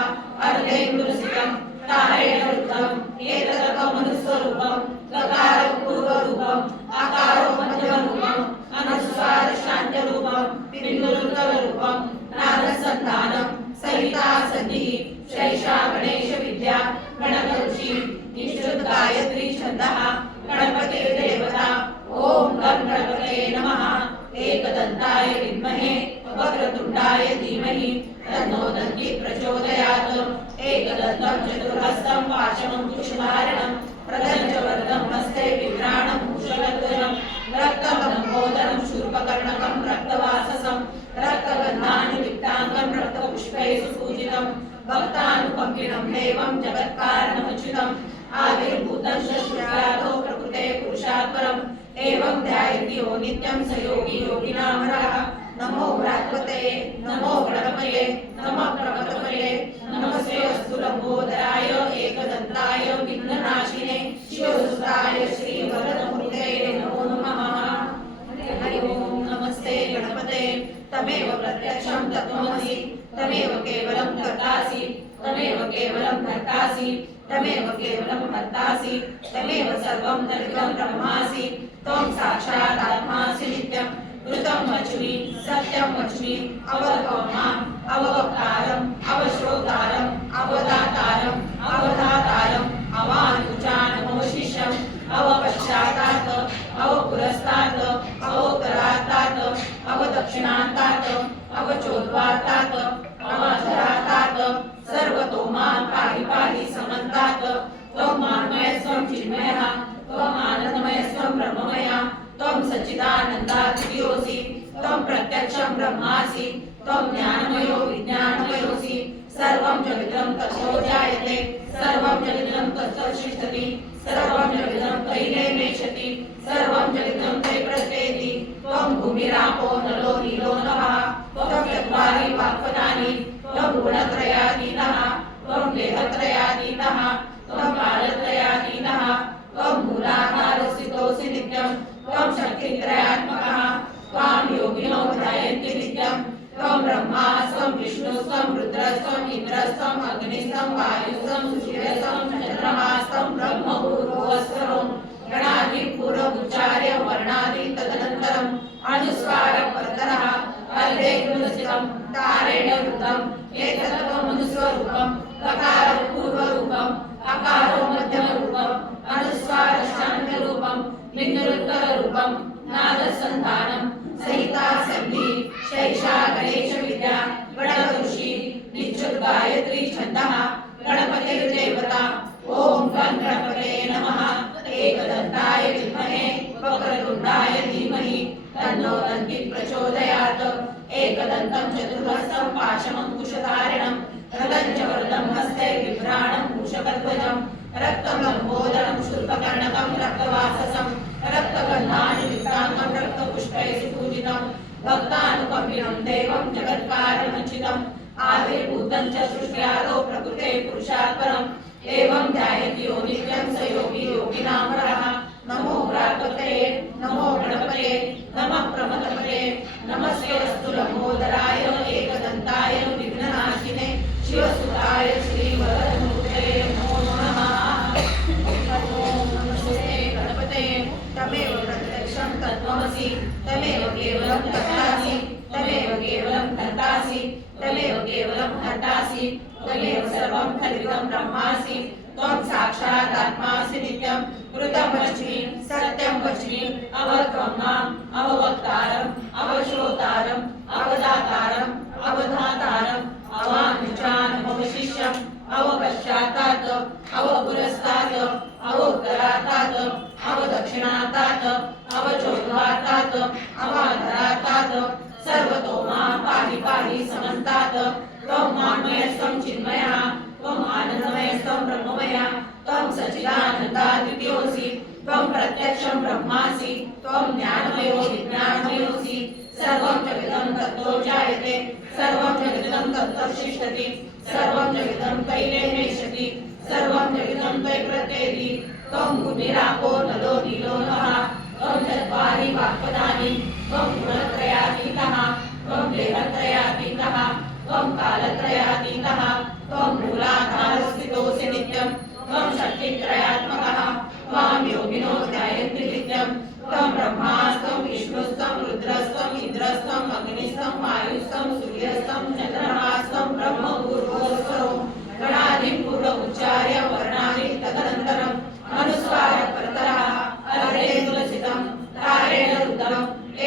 अर्धेन्दुरसिकं तारेण वृत्तम् एतदकमनुस्वरूपं लकारं पूर्वरूपम् आकारो मध्यमरूपम् अनुस्वार शान्त्यरूपं बिन्दुरुत्तररूपं नादसन्धानं सहिता सन्धिः शैषा गणेशविद्या गणकऋषि निश्चुत गायत्री छन्दः गणपते देवता ॐ गणपतये नमः एकदन्ताय विद्महे वक्रतुण्डाय धीमहि तन्नो दन्तिः प्रचोदयात् एकदन्तं चतुर्हस्तं पाशमं कुशधारिणं प्रदञ्चवर्धं हस्ते बिभ्राणं कुशलध्वजं रक्तं लम्बोदरं शूर्पकर्णकं रक्तवाससं रक्तगन्धानुलिप्ताङ्गं रक्तपुष्पैः सुपूजितं भक्तानुकम्पिनं देवं जगत्कारणमच्युतम् आविर्भूतं च शुक्रादौ प्रकृते पुरुषात्परम् एवं ध्यायति यो नित्यं स योगी योगिनामरः नमो राधवते नमो गणपतये नमः प्रमदपतये नमस्ते अस्तु लम्बोदराय एकदन्ताय विघ्ननाशिने शिवसुताय श्रीवरदमूर्ते नमो नमः हरि ओम नमस्ते गणपते तमेव प्रत्यक्षं तत्त्वमसि तमेव केवलं कर्तासि तमेव केवलं भर्तासि तमेव केवलं हर्तासि तमेव सर्वं हरित्वं ब्रह्मासि त्वं साक्षात् आत्मासि नित्यं ऋतं वच्मि सत्यं वच्मि अवत्वं माम् अववक्तारम् अवश्रोतारम् अवदातारम् अवधातारम् अवानुजानमवशिषम् अवपश्चातात् अवपुरस्तात् अवोत्तरातात् अवदक्षिणातात् अवचोर्ध्वातात् अवान्तरातात् सर्वतो मां पाहि पाहि समन्तात् त्वं मामयस्वं चिन्मयः त्वम् आनन्दमयस्वं ब्रह्ममयः त्वं सच्चिदानन्दाद्वितीयोऽसि त्वं प्रत्यक्षं ब्रह्मासि त्वं ज्ञानमयो विज्ञानमयोऽसि सर्वं जगतं तत्तो जायते सर्वं जगतं तत्तो तिष्ठति सर्वं जगतं त्वयि निर्विशति सर्वं जगतं त्वयि प्रत्येति त्वं भूमिरापो नलो नीलो नभः त्वं चत्वारि वाक्पदानि त्वं गुणत्रयातीतः त्वं देहत्रयातीतः त्वं कालत्रयातीतः त्वं मूलाधारस्थितोऽसि नित्यं त्वं शक्तित्रयात्मकः त्वां योगिनो ध्यायन्ति नित्यं त्वं ब्रह्मास्तं विष्णुस्तं रुद्रस्तं इन्द्रस्तं अग्निस्तं वायुस्तं सूर्यस्तं चन्द्रमास्तं ब्रह्मभूर्भुवस्सुवः गणादिं पूर्वमुच्चार्य वर्णादिं तदनन्तरम् अनुस्वारं परतरः अर्धेन्दुलसितं तारेण वृतं एतत्त्वमनुस्वरूपं लकारं पूर्वरूपम् अकारो मध्यमरूपम् अनुस्वारशान्तरूपं बिन्दुरुत्तररूपं नादसन्धानं सहिता सन्धि शैषा गणेशविद्या गणऋषि निच्युतगायत्री छन्दः गणपतिर्देवता ॐ गं गणपतये नमः एकदन्ताय विद्महे वक्रतुण्डाय धीमहि तन्नो दन्तिः प्रचोदयात् एकदन्तं चतुर्हस्तं पाशमङ्कुशधारिणं रदं च वरदं हस्ते बिभ्राणं मूषकध्वजं रक्तं लम्बोदरं शूर्पकर्णकं रक्तवाससं रक्तगन्धानि युक्ताङ्गं रक्तपुष्पैः सुपूजितं भक्तानुकम्पिनं देवं जगत्कारणमर्चितम् आविर्भूतं च सृष्ट्यादौ प्रकृते पुरुषात् परम् एवं ध्यायति यो नित्यं स योगी योगिनां वरः नमो व्रातपतये नमो गणपतये नमः प्रमथपतये नमस्ते अस्तु लंबोदराय एकदन्ताय विघ्ननाशिने शिवसुताय श्रीवरदमूर्तये नमो नमः। ॐ नमस्ते गणपतये तमेव प्रत्यक्षं तत्त्वमसि तमेव केवलं तत्तासि तमेव केवलं कर्तासि तमेव केवलं हर्तासि तमेव सर्वं खलितं ब्रह्मासि त्वं साक्षात् आत्मासि नित्यं कृतं वच्मि सत्यं वच्मि अवत्वं माम् अववक्तारम् अवश्रोतारम् अवदातारम् अवधातारम् अवानुचान् अवशिष्यम् अवपश्चातात् अवपुरस्तात् अवोत्तरातात् अवदक्षिणातात् अवचोद्वातात् अवाधरातात् सर्वतो मां पाहि पाहि समन्तात् त्वं वाङ्मयस्त्वं चिन्मयः त्वम् आनन्दमयस्त्वं ब्रह्ममयः त्वं सच्चिदानन्दाद्वितीयोऽसि त्वं प्रत्यक्षं ब्रह्मासि त्वं ज्ञानमयो विज्ञानमयोऽसि सर्वं जगतं तत्तो जायते सर्वं जगतं तत्तच्छिष्ठति सर्वं जगतं तैलेनेष्यति सर्वं जगतं तैप्रत्येति त्वं भूमिरापो नलो नीलो नभः त्वं चत्वारि वाक्पदानि त्वं गुणत्रयातीतः त्वं देहत्रयातीतः त्वं कालत्रयातीतः त्वं मूलाधारस्थितोऽसि नित्यं त्वं शक्तित्रयात्मकः त्वां योगिनो ध्यायन्ति नित्यं त्वं ब्रह्मास्त्वं विष्णुस्त्वं रुद्रस्त्वं इन्द्रस्त्वं अग्निस्त्वं वायुस्त्वं सूर्यस्त्वं चन्द्रमास्त्वं ब्रह्म पूर्वोऽस्वरो गणादिं पूर्व उच्चार्य वर्णानि तदनन्तरम् अनुस्वारपरतरः अर्धेन्दुलसितं तारेण वृतं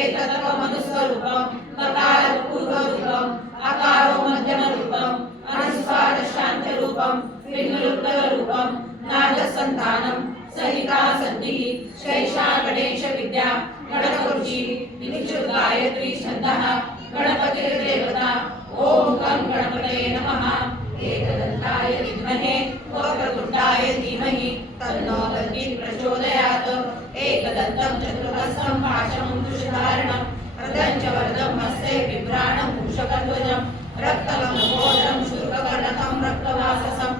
एतत्त्वमनुस्वरूपं लकारं पूर्वरूपम् अकारो मध्यमरूपम् अनुस्वारशान्तरूपं बिन्दुरुत्तररूपं नादसन्धानं सहिता सन्धिः शैषा गणेशविद्या गणऋषि निच्युतगायत्री छन्दः गणपतिर्देवता ॐ गं गणपतये नमः एकदन्ताय विद्महे वक्रतुण्डाय धीमहि तन्नो दन्तिः प्रचोदयात् एकदन्तं चतुर्हस्तं पाशमङ्कुशधारिणं रदं च वरदं हस्ते बिभ्राणं मूषकध्वजं रक्तलम्बोदरं शूर्पकर्णकं रक्तवाससं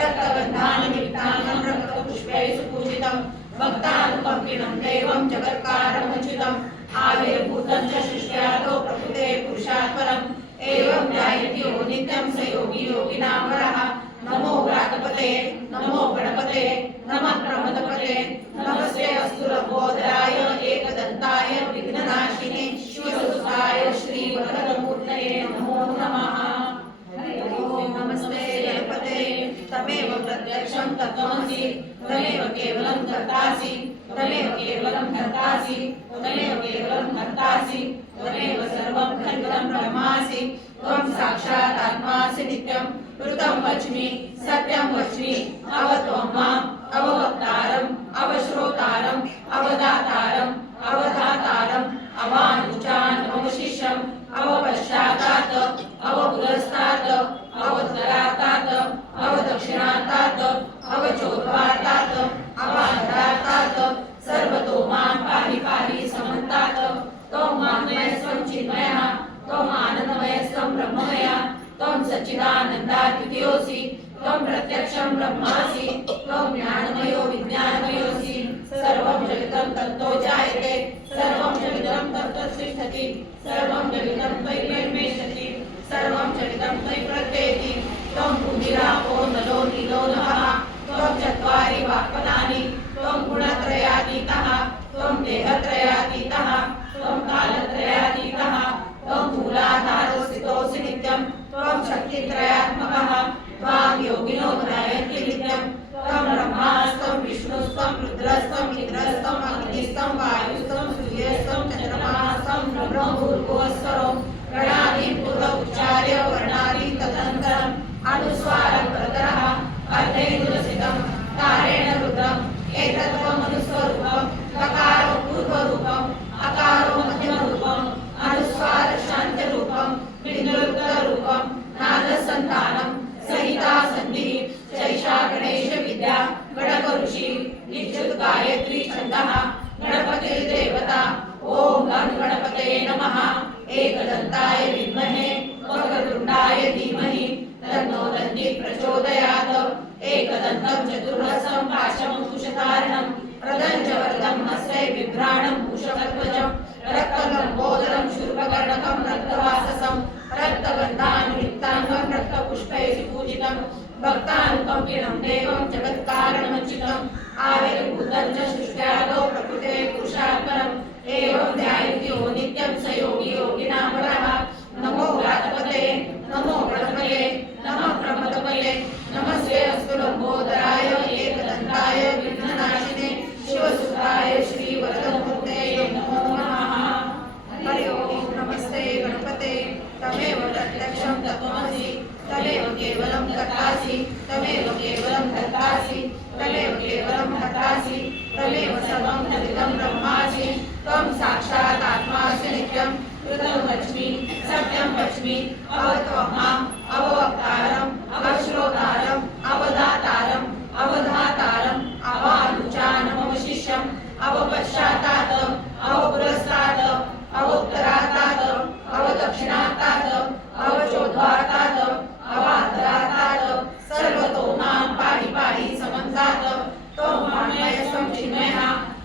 रक्तगन्धानि युक्ताङ्गं रक्तपुष्पैः सुपूजितं भक्तानुकम्पिनं देवं जगत्कारणमर्चितम् आविर्भूतं च सृष्ट्यादौ प्रकृते पुरुषात् परम् एवं ध्यायति यो नित्यं स योगी योगिनां वरः नमो व्रातपतये नमो गणपतये नमः प्रमथपतये नमस्ते अस्तु लंबोदराय एकदन्ताय विघ्ननाशिने शिवसुताय श्रीवरदमूर्तये नमो नमः। ॐ नमस्ते गणपतये तमेव प्रत्यक्षं तत्त्वमसि तमेव केवलं कर्तासि तमेव केवलं हर्तासि तमेव केवलं हर्तासि तमेव सर्वं खलितं ब्रह्मासि त्वं साक्षात् आत्मासि नित्यं कृतं वच्मि सत्यं वच्मि अवत्वं माम् अववक्तारम् अवश्रोतारम् अवदातारम् अवधातारम् अवानुचान् अवशिष्यम् अवपश्चातात् अवपुरस्तात् अवोत्तरातात् अवदक्षिणातात् अवचोद्वातात् अवाधरातात् सर्वतो मां पाहि पाहि समन्तात् त्वं वाङ्मयस्त्वं चिन्मयः त्वम् आनन्दमयस्त्वं ब्रह्ममयः त्वं सच्चिदानन्दाद्वितीयोऽसि त्वं प्रत्यक्षं ब्रह्मासि त्वं ज्ञानमयो विज्ञानमयोऽसि सर्वं जगतं तत्तो जायते सर्वं जगतं तत्तच्छिष्ठति सर्वं जगतं तैर्मेष्यति सर्वं जगतं तैप्रत्येति त्वं भूमिरापो नलो नीलो नभः त्वं चत्वारि वाक्पदानि त्वं गुणत्रयातीतः त्वं देहत्रयातीतः त्वं कालत्रयातीतः त्वं मूलाधारस्थितोऽसि भूर्भुवस्वरं गणादि पूर्व उच्चार्य वर्णादि तदनन्तरम् अनुस्वारं प्रतरः अर्धेन्दुरसितं तारेण रुद्रम् एतद्वमनुस्वरूपं ककारो पूर्वरूपम् अकारो मध्यमरूपम् अनुस्वार शान्तरूपं बिन्दुरुक्तरूपं नादसन्तानं सहिता सन्धिः जैषा गणेश विद्या गणक ऋषि निश्चुत गायत्री छन्दः गणपतिर्देवता ॐ गं गणपतये नमः एकदन्ताय विद्महे वक्रतुण्डाय धीमहि तन्नो दन्तिः प्रचोदयात् एकदन्तं चतुर्हस्तं पाशमकुशधारणं प्रदं च वरदं हस्ते बिभ्राणं मूषकध्वजं रक्तलम्बोदरं शूर्पकर्णकं रक्तवाससं रक्तगन्धानुलिप्ताङ्गं रक्तपुष्पैः पूजितं भक्तानुकम्पिनं देवं जगत्कारणमर्चितम् आविर्भूतं च सृष्ट्यादौ प्रकृते पुरुषात्परम् एवं ध्यायन्त्यो नित्यं स योगी योगिनां वरः नमो व्रातपते नमो गणपतये नमः प्रमदपते नमस्ते अस्तु लम्बोदराय एकदन्ताय विघ्ननाशिने शिवसुताय श्रीवरदमूर्ते नमो नमः। हरि ओम नमस्ते गणपते तमेव प्रत्यक्षं तत्त्वमसि तमेव केवलं कर्तासि तमेव केवलं धर्तासि तमेव केवलं हर्तासि तमेव सर्वं जगतं ब्रह्मासि त्वं साक्षात् आत्मासि नित्यं कृतं वच्मि सत्यं वच्मि अवत्वमाम् अववक्तारम् अवश्रोतारम् अवदातारम् अवधातारम् अवानुचानमवशिष्यम् अवपश्चातात् अवपुरस्तात् अवोत्तरातात् अवदक्षिणातात् अवचोद्वातात् अवान्तरातात् सर्वतो मां पाहि पाहि समन्तात् त्वं वाङ्मयस्त्वं चिन्मयः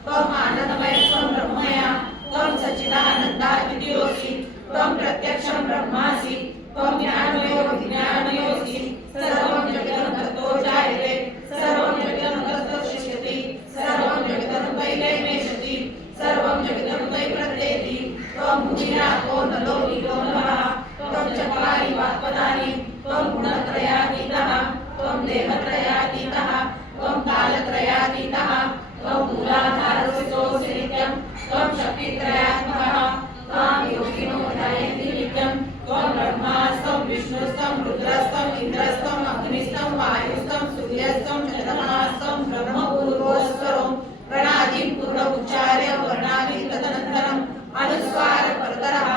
त्वम् आनन्दमयस्त्वं ब्रह्ममयः त्वं सच्चिदानन्दाद्वितीयोऽसि त्वं प्रत्यक्षं ब्रह्मासि त्वं ज्ञानमयो विज्ञानमयोऽसि सर्वं जगतं ततो जायते सर्वं जगतं ततो शिष्यति सर्वं जगतं तैलैमेषति सर्वं जगतं तै प्रत्येति त्वं भूमिरापो नलो नीलो नभः त्वं चत्वारि वाक्पदानि त्वं गुणत्रयातीतः त्वं देहत्रयातीतः त्वं कालत्रयातीतः त्वं मूलाधारस्थितोऽसि नित्यं त्वं शक्तित्रयात्मकः त्वां योगिनो ध्यायन्ति नित्यं त्वं ब्रह्मास्तं विष्णुस्तं रुद्रस्तं इन्द्रस्तं अग्निस्तं वायुस्तं सूर्यस्तं चन्द्रमास्तं ब्रह्मपूर्वोस्वरं गणादिं पूर्व उच्चार्य वर्णादि तदनन्तरम् अनुस्वार परतरः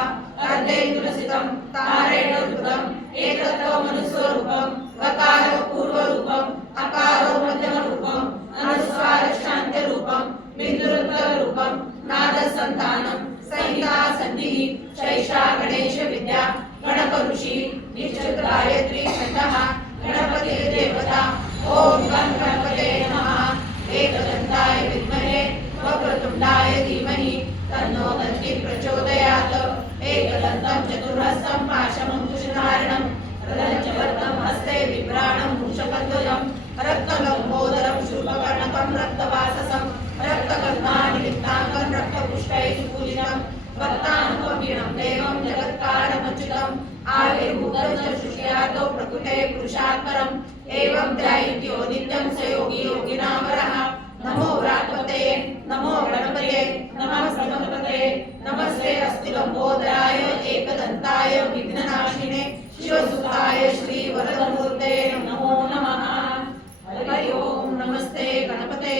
अर्धेन्दुरसितं तारेण रुद्रम् एतद्वमनुस्वरूपं ककारो पूर्वरूपम् अकारो मध्यमरूपम् अनुस्वार शान्तरूपं बिन्दुरुक्तरूपं नादसन्तानं सहिता सन्धिः शैषा गणेश विद्या गणक ऋषि निश्चुत गायत्री छन्दः गणपतिर्देवता ॐ गं गणपतये नमः एकदन्ताय विद्महे वक्रतुण्डाय धीमहि तन्नो दन्तिः प्रचोदयात् एकदन्तं चतुर्हस्तं पाशमकुशधारणं प्रदं च वरदं हस्ते बिभ्राणं मूषकध्वजं रक्तलम्बोदरं शूर्पकर्णकं रक्तवाससं रक्तगन्धानुलिप्ताङ्गं रक्तपुष्पैः पूजितं भक्तानुकम्पिनं देवं जगत्कारणमर्चितम् आविर्भूतं च सृष्ट्यादौ प्रकृते पुरुषात्परम् एवं ध्यायन्त्यो नित्यं स योगी योगिनां वरः नमो व्रातपतये नमो गणपतये नमः प्रमदपतये नमस्ते अस्ति लम्बोदराय एकदन्ताय विघ्ननाशिने शिवसुताय श्रीवरदमूर्ते नमो नमः। हरि ओम नमस्ते गणपते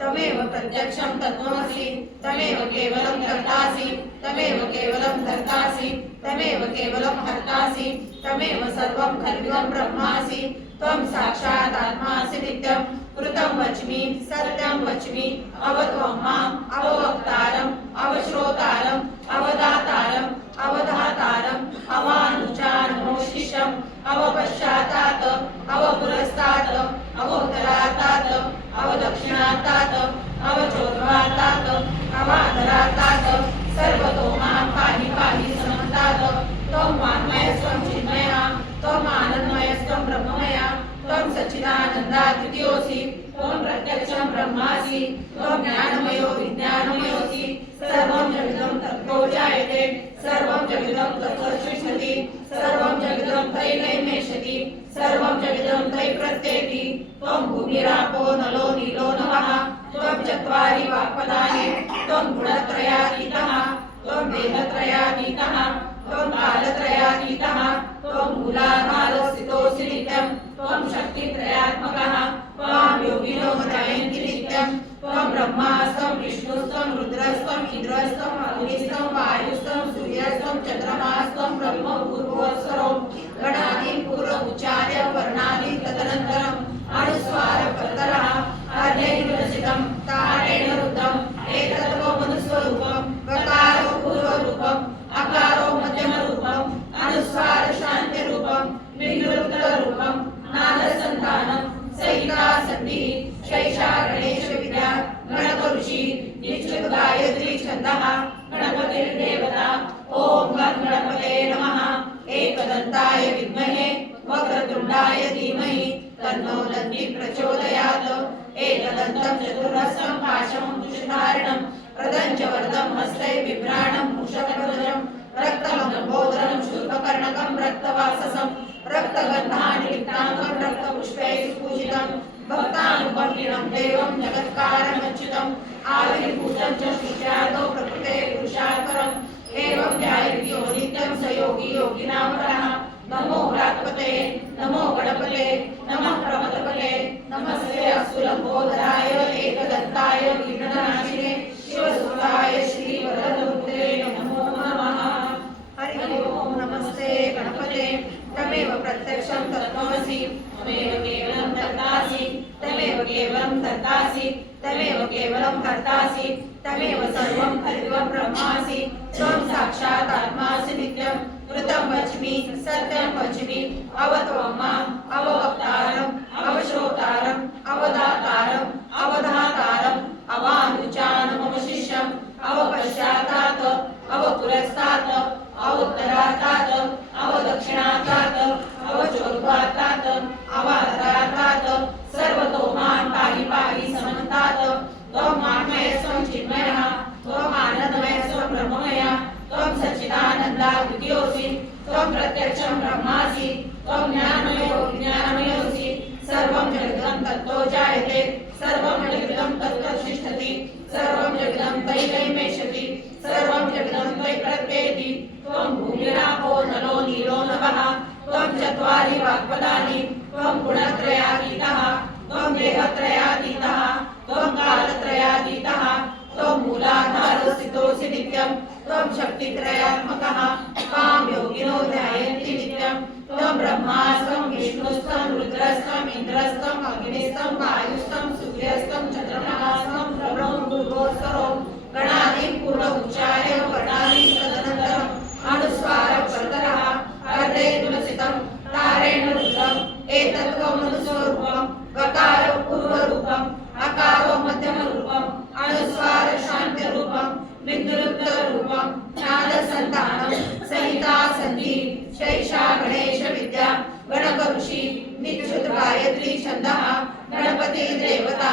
तमेव प्रत्यक्षं तत्त्वमसि तमेव केवलं कर्तासि तमेव केवलं धर्तासि तमेव केवलं हर्तासि तमेव सर्वं खल्विदं ब्रह्मासि त्वं साक्षात् आत्मासि नित्यं कृतं वच्मि सत्यं वच्मि अवत्वं माम् अववक्तारम् अवश्रोतारम् अवदातारम् अवधातारम् अवानुचानमवशिष्यम् अवपश्चातात् अवपुरस्तात् अवोत्तरातात् अवदक्षिणातात् अवचोद्वातात् अवान्तरातात् सर्वतो मां पाहि पाहि समन्तात् त्वं वाङ्मयस्त्वं चिन्मयः त्वम् आनन्दमयस्त्वं ब्रह्ममयः त्वं सच्चिदानन्दाद्वितीयोऽसि त्वं प्रत्यक्षं ब्रह्मासि त्वं ज्ञानमयो विज्ञानमयोऽसि सर्वं जगतं ततो जायते सर्वं जगतं ततो शिष्यति सर्वं जगतं तैलैमेषति सर्वं जगतं तै प्रत्येति त्वं भूमिरापो नलो नीलो नभः त्वं चत्वारि वाक्पदानि त्वं गुणत्रयातीतः त्वं देहत्रयातीतः त्वं कालत्रयातीतः त्वं मूलाधारस्थितोऽसि नित्यं त्वं शक्तित्रयात्मकः त्वां योगिनो ध्यायन्ति नित्यं त्वं ब्रह्मास्तं विष्णुस्तं रुद्रस्तं इन्द्रस्तं अग्निस्तं वायुस्तं सूर्यस्तं चन्द्रमास्तं ब्रह्म पूर्वोऽस्वरो गणादि पूर्व उच्चार्य वर्णादि तदनन्तरम् अनुस्वारपरतरः अर्धैर्विरचितं तारेण रुद्धम् एकत्वमनुस्वरूपं गकारो पूर्वरूपम् अकारो मध्यमरूपम् अनुस्वार शान्तिरूपं निवृत्तरूपं नादसन्तानं सहिता सन्धिः शैषा गणेशविद्या गणकऋषि निश्चित गायत्री छन्दः गणपतिर्देवता ॐ गं गणपते नमः एकदन्ताय विद्महे वक्रतुण्डाय धीमहि तन्नो दन्ति प्रचोदयात् एकदन्तं चतुर्हस्तं पाशमङ्कुशधारिणं प्रदं च वरदं हस्ते बिभ्राणं मूषकध्वजं रक्तमङ्गोदरं शूर्पकर्णकं रक्तवाससं रक्तगन्धानिलिप्ताङ्गं रक्तपुष्पैः सुपूजितं भक्तानुकम्पिनं देवं जगत्कारणमच्युतम् आविर्भूतं च सृष्ट्यादौ प्रकृते पुरुषार्थरम् एवं ध्यायन्ति नित्यं स योगी योगिनां परः नमो व्रातपते नमो गणपते नमः प्रमथपते नमस्ते अस्तुलम्बोदराय एकदन्ताय विघ्ननाशिने शिवसुताय श्रीवरदमूर्ते नमो नमः। हरि ओम नमस्ते गणपते तमेव प्रत्यक्षं तत्त्वमसि तमेव केवलं तत्तासि तमेव केवलं तत्तासि तमेव केवलं कर्तासि तमेव सर्वं खल्विदं ब्रह्मासि त्वं साक्षात् आत्मासि नित्यं कृतं वच्मि सत्यं वच्मि अवत्वं माम् अववक्तारम् अवश्रोतारम् अवदातारम् अवधातारम् अवानुचानम् अवशिष्यम् अवपश्चातात् अवपुरस्तात् अवोत्तरातात् अवदक्षिणातात् अवचोर्ध्वातात् अवाधरातात् सर्वतो मां पाहि पाहि समन्तात् त्वं मान्मयस्त्वं चिन्मयः त्वं आनन्दमयस्त्वं ब्रह्ममयः त्वं सच्चिदानन्दाद्वितीयोऽसि त्वं प्रत्यक्षं ब्रह्मासि त्वं ज्ञानमयो विज्ञानमयोऽसि सर्वं जगदं तत्तो जायते सर्वं जगदं तत्तत्तिष्ठति सर्वं जगदं तैलैमेषति सर्वं जगदं तै प्रत्येति त्वं भूमिरापो नलो नीलो नभः त्वं चत्वारि वाक्पदानि त्वं गुणत्रयातीतः त्वं देहत्रयातीतः त्वं कालत्रयातीतः त्वं मूलाधारस्थितोऽसि नित्यं त्वं शक्तित्रयात्मकः त्वां योगिनो ध्यायन्ति नित्यं त्वं ब्रह्मास्तं विष्णुस्तं रुद्रस्तं इन्द्रस्तं अग्निस्तं वायुस्तं सूर्यस्तं चन्द्रमास्तं ब्रह्म पूर्वोऽस्वरो गणादि पूर्व उच्चार्य वर्णादि तदनन्तरम् अनुस्वारपरतरः अर्धैर्विरचितं तारेण रुद्धम् एकत्वमनुस्वरूपं गकारो पूर्वरूपम् अकारो मध्यमरूपम् अनुस्वार शान्तिरूपं निवृत्तरूपं नादसन्तानं सहिता सन्धिः शैषा गणेशविद्या गणकऋषि निश्चित गायत्री छन्दः गणपतिर्देवता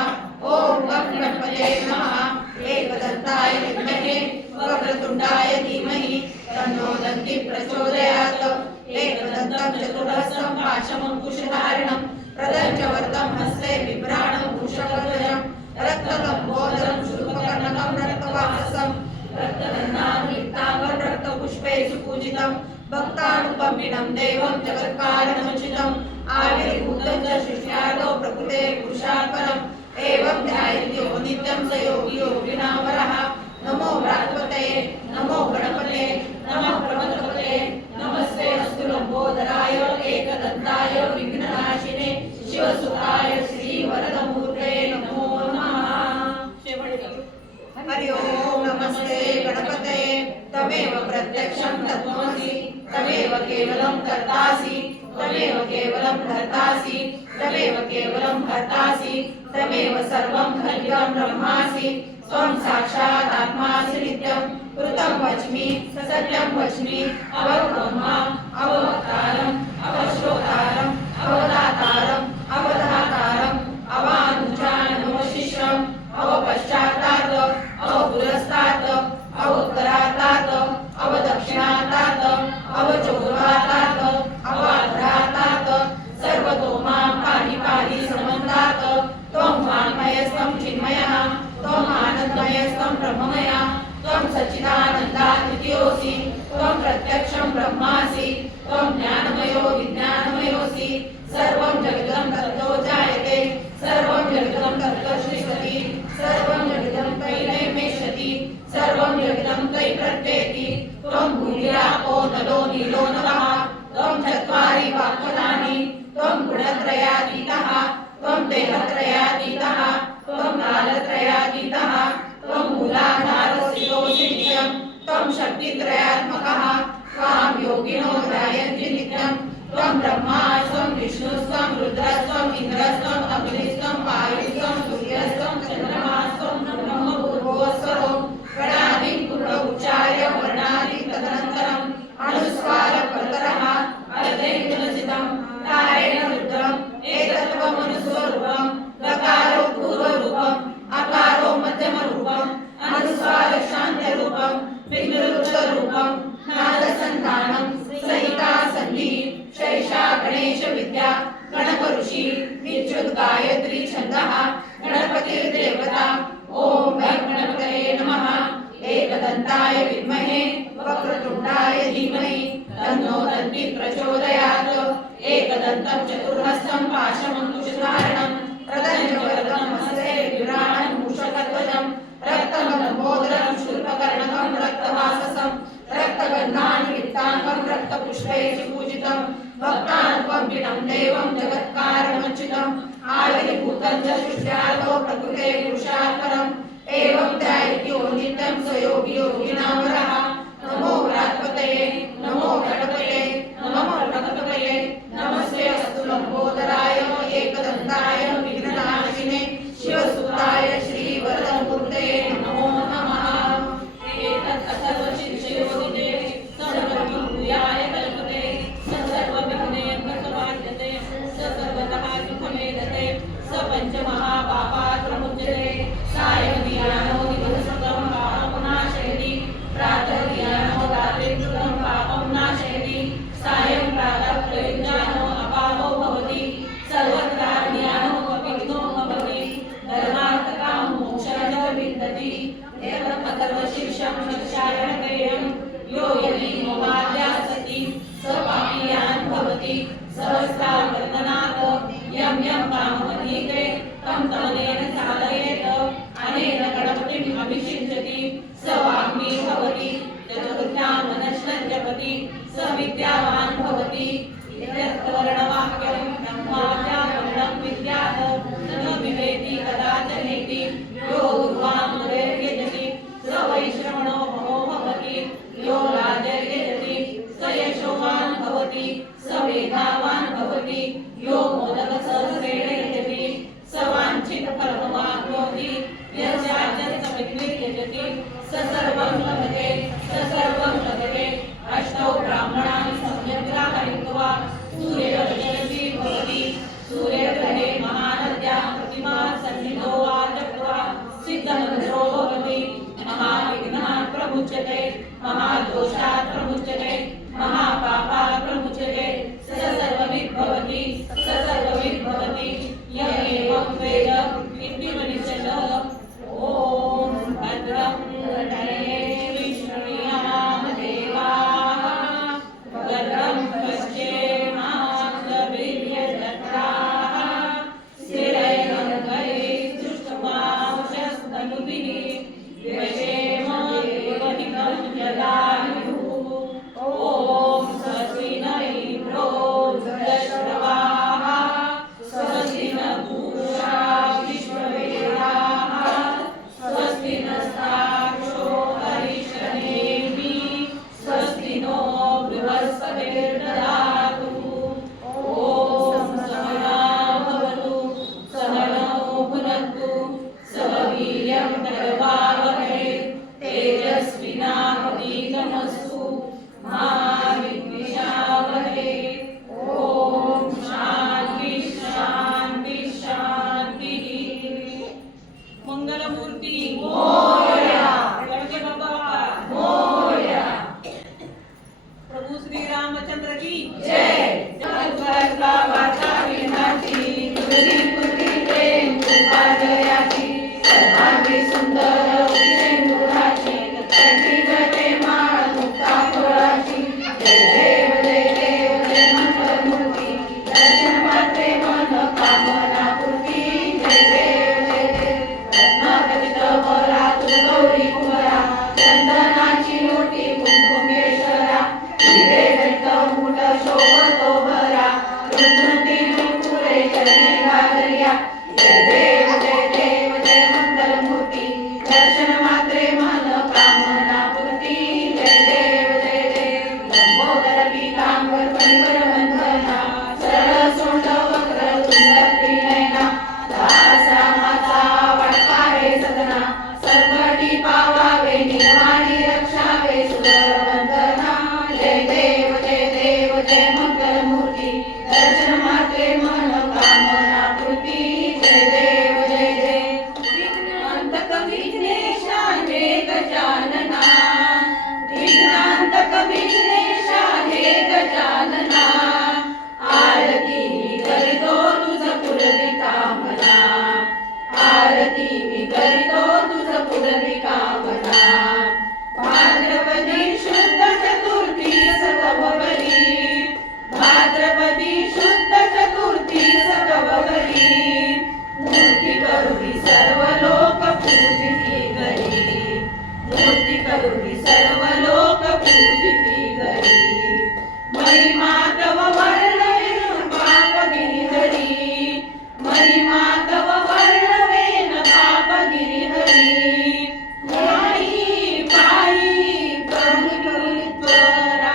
ॐ गं गणपते नमः एकदन्ताय विद्महे वक्रतुण्डाय धीमहि तन्नो दन्ति प्रचोदयात् एकदन्तं चतुर्हस्तं पाशमङ्कुशधारिणं प्रदं च वरदं हस्ते बिभ्राणं मूषकध्वजं रक्तलम्बोदरं शूर्पकर्णकं रक्तवाससं रक्तगन्धानिलिप्ताङ्गं रक्तपुष्पैः सुपूजितं भक्तानुकम्पिनं देवं जगत्कारणमच्युतम् आविर्भूतं च सृष्ट्यादौ प्रकृते पुरुषात् परम् एवं ध्यायन्ति नित्यं स योगी योगिनां परः नमो व्रातपते नमो गणपते नमः प्रमथपते नमस्ते अस्तुलम्बोदराय एकदन्ताय विघ्ननाशिने शिवसुताय श्रीवरदमूर्ते नमो नमः। हरि ओम नमस्ते गणपते तमेव प्रत्यक्षं तत्त्वमसि तमेव केवलं कर्तासि तमेव केवलं भर्तासि तमेव केवलं भर्तासि तमेव सर्वं खल्विदं ब्रह्मासि त्वं साक्षात् आत्मासि नित्यं कृतं वच्मि सत्यं वच्मि अवत्वं माम् अववक्तारम् अवश्रोतारम् अवदातारम् अवधातारम् अवानुचानम् अवशिष्यम् अवपश्चातात् अवपुरस्तात् अवोत्तरातात् अवदक्षिणातात् अवचोर्ध्वातात् अवाधरातात् सर्वतो मां पाहि पाहि समन्तात् त्वं वाङ्मयस्त्वं चिन्मयः त्वं आनन्दमयस्त्वं ब्रह्ममयः त्वं सच्चिदानन्दात् शक्तित्रयात्मकः त्वां योगिनो ध्यायन्ति नित्यं त्वं ब्रह्मा त्वं विष्णुस्त्वं रुद्रस्त्वं इन्द्रस्त्वं अग्निस्त्वं वायुस्त्वं सूर्यस्त्वं चन्द्रमास्त्वं ब्रह्मभूर्भुवस्वरो गणादिं पूर्व उच्चार्य वर्णादिं तदनन्तरम् अनुस्वारपरतरः अर्धेन्दुनसितं तारेण रुद्रम् एतत्त्वमनुस्वरूपं दकारो पूर्वरूपम् अकारो मध्यमरूपम् अनुस्वार शान्तरूपं विघ्नरूपं नादसन्तानं सहिता सन्धि शैषा गणेश विद्या गणपऋषि विद्युत् गायत्री छन्दः गणपतिर्देवता ॐ गणपतये नमः एकदन्ताय विद्महे वक्रतुण्डाय धीमहि तन्नो दन्ति प्रचोदयात् एकदन्तं चतुर्हस्तं पाशमङ्कुशधारणं प्रदञ्जवरदं हस्ते विराणं मूषकध्वजं रक्तमनमोदरं शूर्पकर्णकं रक्तवाससं रक्तगन्धानुलिप्ताङ्गं रक्तपुष्पैः पूजितं भक्तानुपम्पिनं देवं जगत्कारणमच्युतम् आविर्भूतं च सृष्ट्यार्थो प्रकृते पुरुषात्परम् एवं ध्यायति यो नित्यं स योगी योगिनां वरः नमो व्रात्पतये नमो गणपतये नमो गणपतये नमस्ते अस्तु लंबोदराय एकदन्ताय विघ्ननाशिने शिवसुताय श्रीवरदमूर्तये नमो नमः एतत् अथर्वशीर्षयोगिने सर्वविभूयाय कल्पते सर्वविघ्नेभ्यसमाद्यते सर्वतः सुखमेधते स पञ्चमहापापात् प्रमुच्यते सायं दिवसकृतं पापं नाशयति प्रातः ध्यानो रात्रि कृतं पापं नाशयति सायं प्रातः प्रयुञ्जानो अपापो भवति सर्वत्र ज्ञानो विघ्नो भवति धर्मार्थकां मोक्षं च विन्दति एवम् अथर्वशीर्षं शिक्षारणेयं यो यदि मोहाद्या सति स पापीयान् भवति सहस्रावर्तनात् यं यं काममधीते तं तमनेन साधयेत् अनेन गणपतिम् अभिषिञ्चति स वाग्मी भवति चतुर्थ्यां मनश्नं जपति स विद्यावान् भवति यत्वर्णवाक्यं ब्रह्माद्यावर्णं विद्यात् न विवेति कदाचनेति यो दुर्वाङ्मरेर्यजति स वैश्रवणो महो भवति यो राजर्यजति स यशोवान् भवति स वेदावान् भवति यो मोदकसहस्रेण यजति स वाञ्छितफलमवाप्नोति यस्याच्च स सर्वं लभते अष्टौ ब्राह्मणानि सम्यक् ग्राहयित्वा सूर्यरश्मिः भवति सूर्यग्रहे महानद्याः प्रतिमा सन्निधो वा जप्त्वा सिद्धमन्त्रो भवति महाविघ्नः प्रमुच्यते महादोषात् प्रमुच्यते महापापात् प्रमुच्यते स सर्वविद् भवति यमेवं वेद इत्युपनिषदः ॐ भद्रं कर्णेभिः विष्णुयाम देवाः भद्रं पश्येमाक्षभिर्यजत्राः स्थिरैरङ्गैः सुष्ठुवांशस्तनुभिः व्यशेम देवहितं जलायुः ॐ स्वस्ति न इन्द्रो वृद्धश्रवाः स्वस्ति न पूषा विश्ववेदाः स्वस्ति नस्तार्क्ष्यो अरिष्टनेमिः स्वस्ति नो बृहस्पतिर्दधातु ॐ सहना भवतु सहनौ भुनक्तु सह वीर्यं करवावहै तेजस्विनावधीतमस्तु मा विद्विषावहै ॐ शान्ति शान्ति शान्तिः मंगलमूर्ती मोरया गणपति बाप्पा मोरया प्रभु श्री रामचंद्र की जय वार्ता विनाची तुझी पुत्री प्रेम कृपा जयाची सर्वांगी सुंदर सिंदुराची कंठी जटे माळ मुक्ता फळाची जय देव जय देव जय मंगलमूर्ती दर्शन मात्रे मन कामना पूर्ती जय देव रत्नागतित वरा तुझ गौरी कुमारा चंदनाची मोठी कुंकुमेश्वरा हिरे जट मुठ शोभतो भरा रुंदी मुकुरे चरणी घालरिया जय देव जय मंगलमूर्ती दर्शन मात्रे मन कामना पूर्ती जय देव सर्व लोक पूजिती घरी, मूर्ती करुणी सर्व लोक पूजिती घरी. महिमा तव वर्णवेन पाप गिरिहरी, महिमा तव वर्णवेन पाप गिरिहरी. नाही पायी प्रभुत्वरा,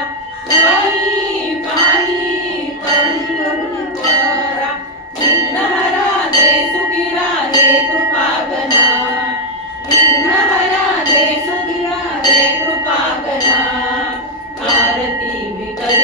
नाही पायी प्रभुत्वरा. विघ्नहरा दे सुखीरा दे कृपागना, विघ्नहरा दे सुखीरा दे कृपागना. आरती मी करी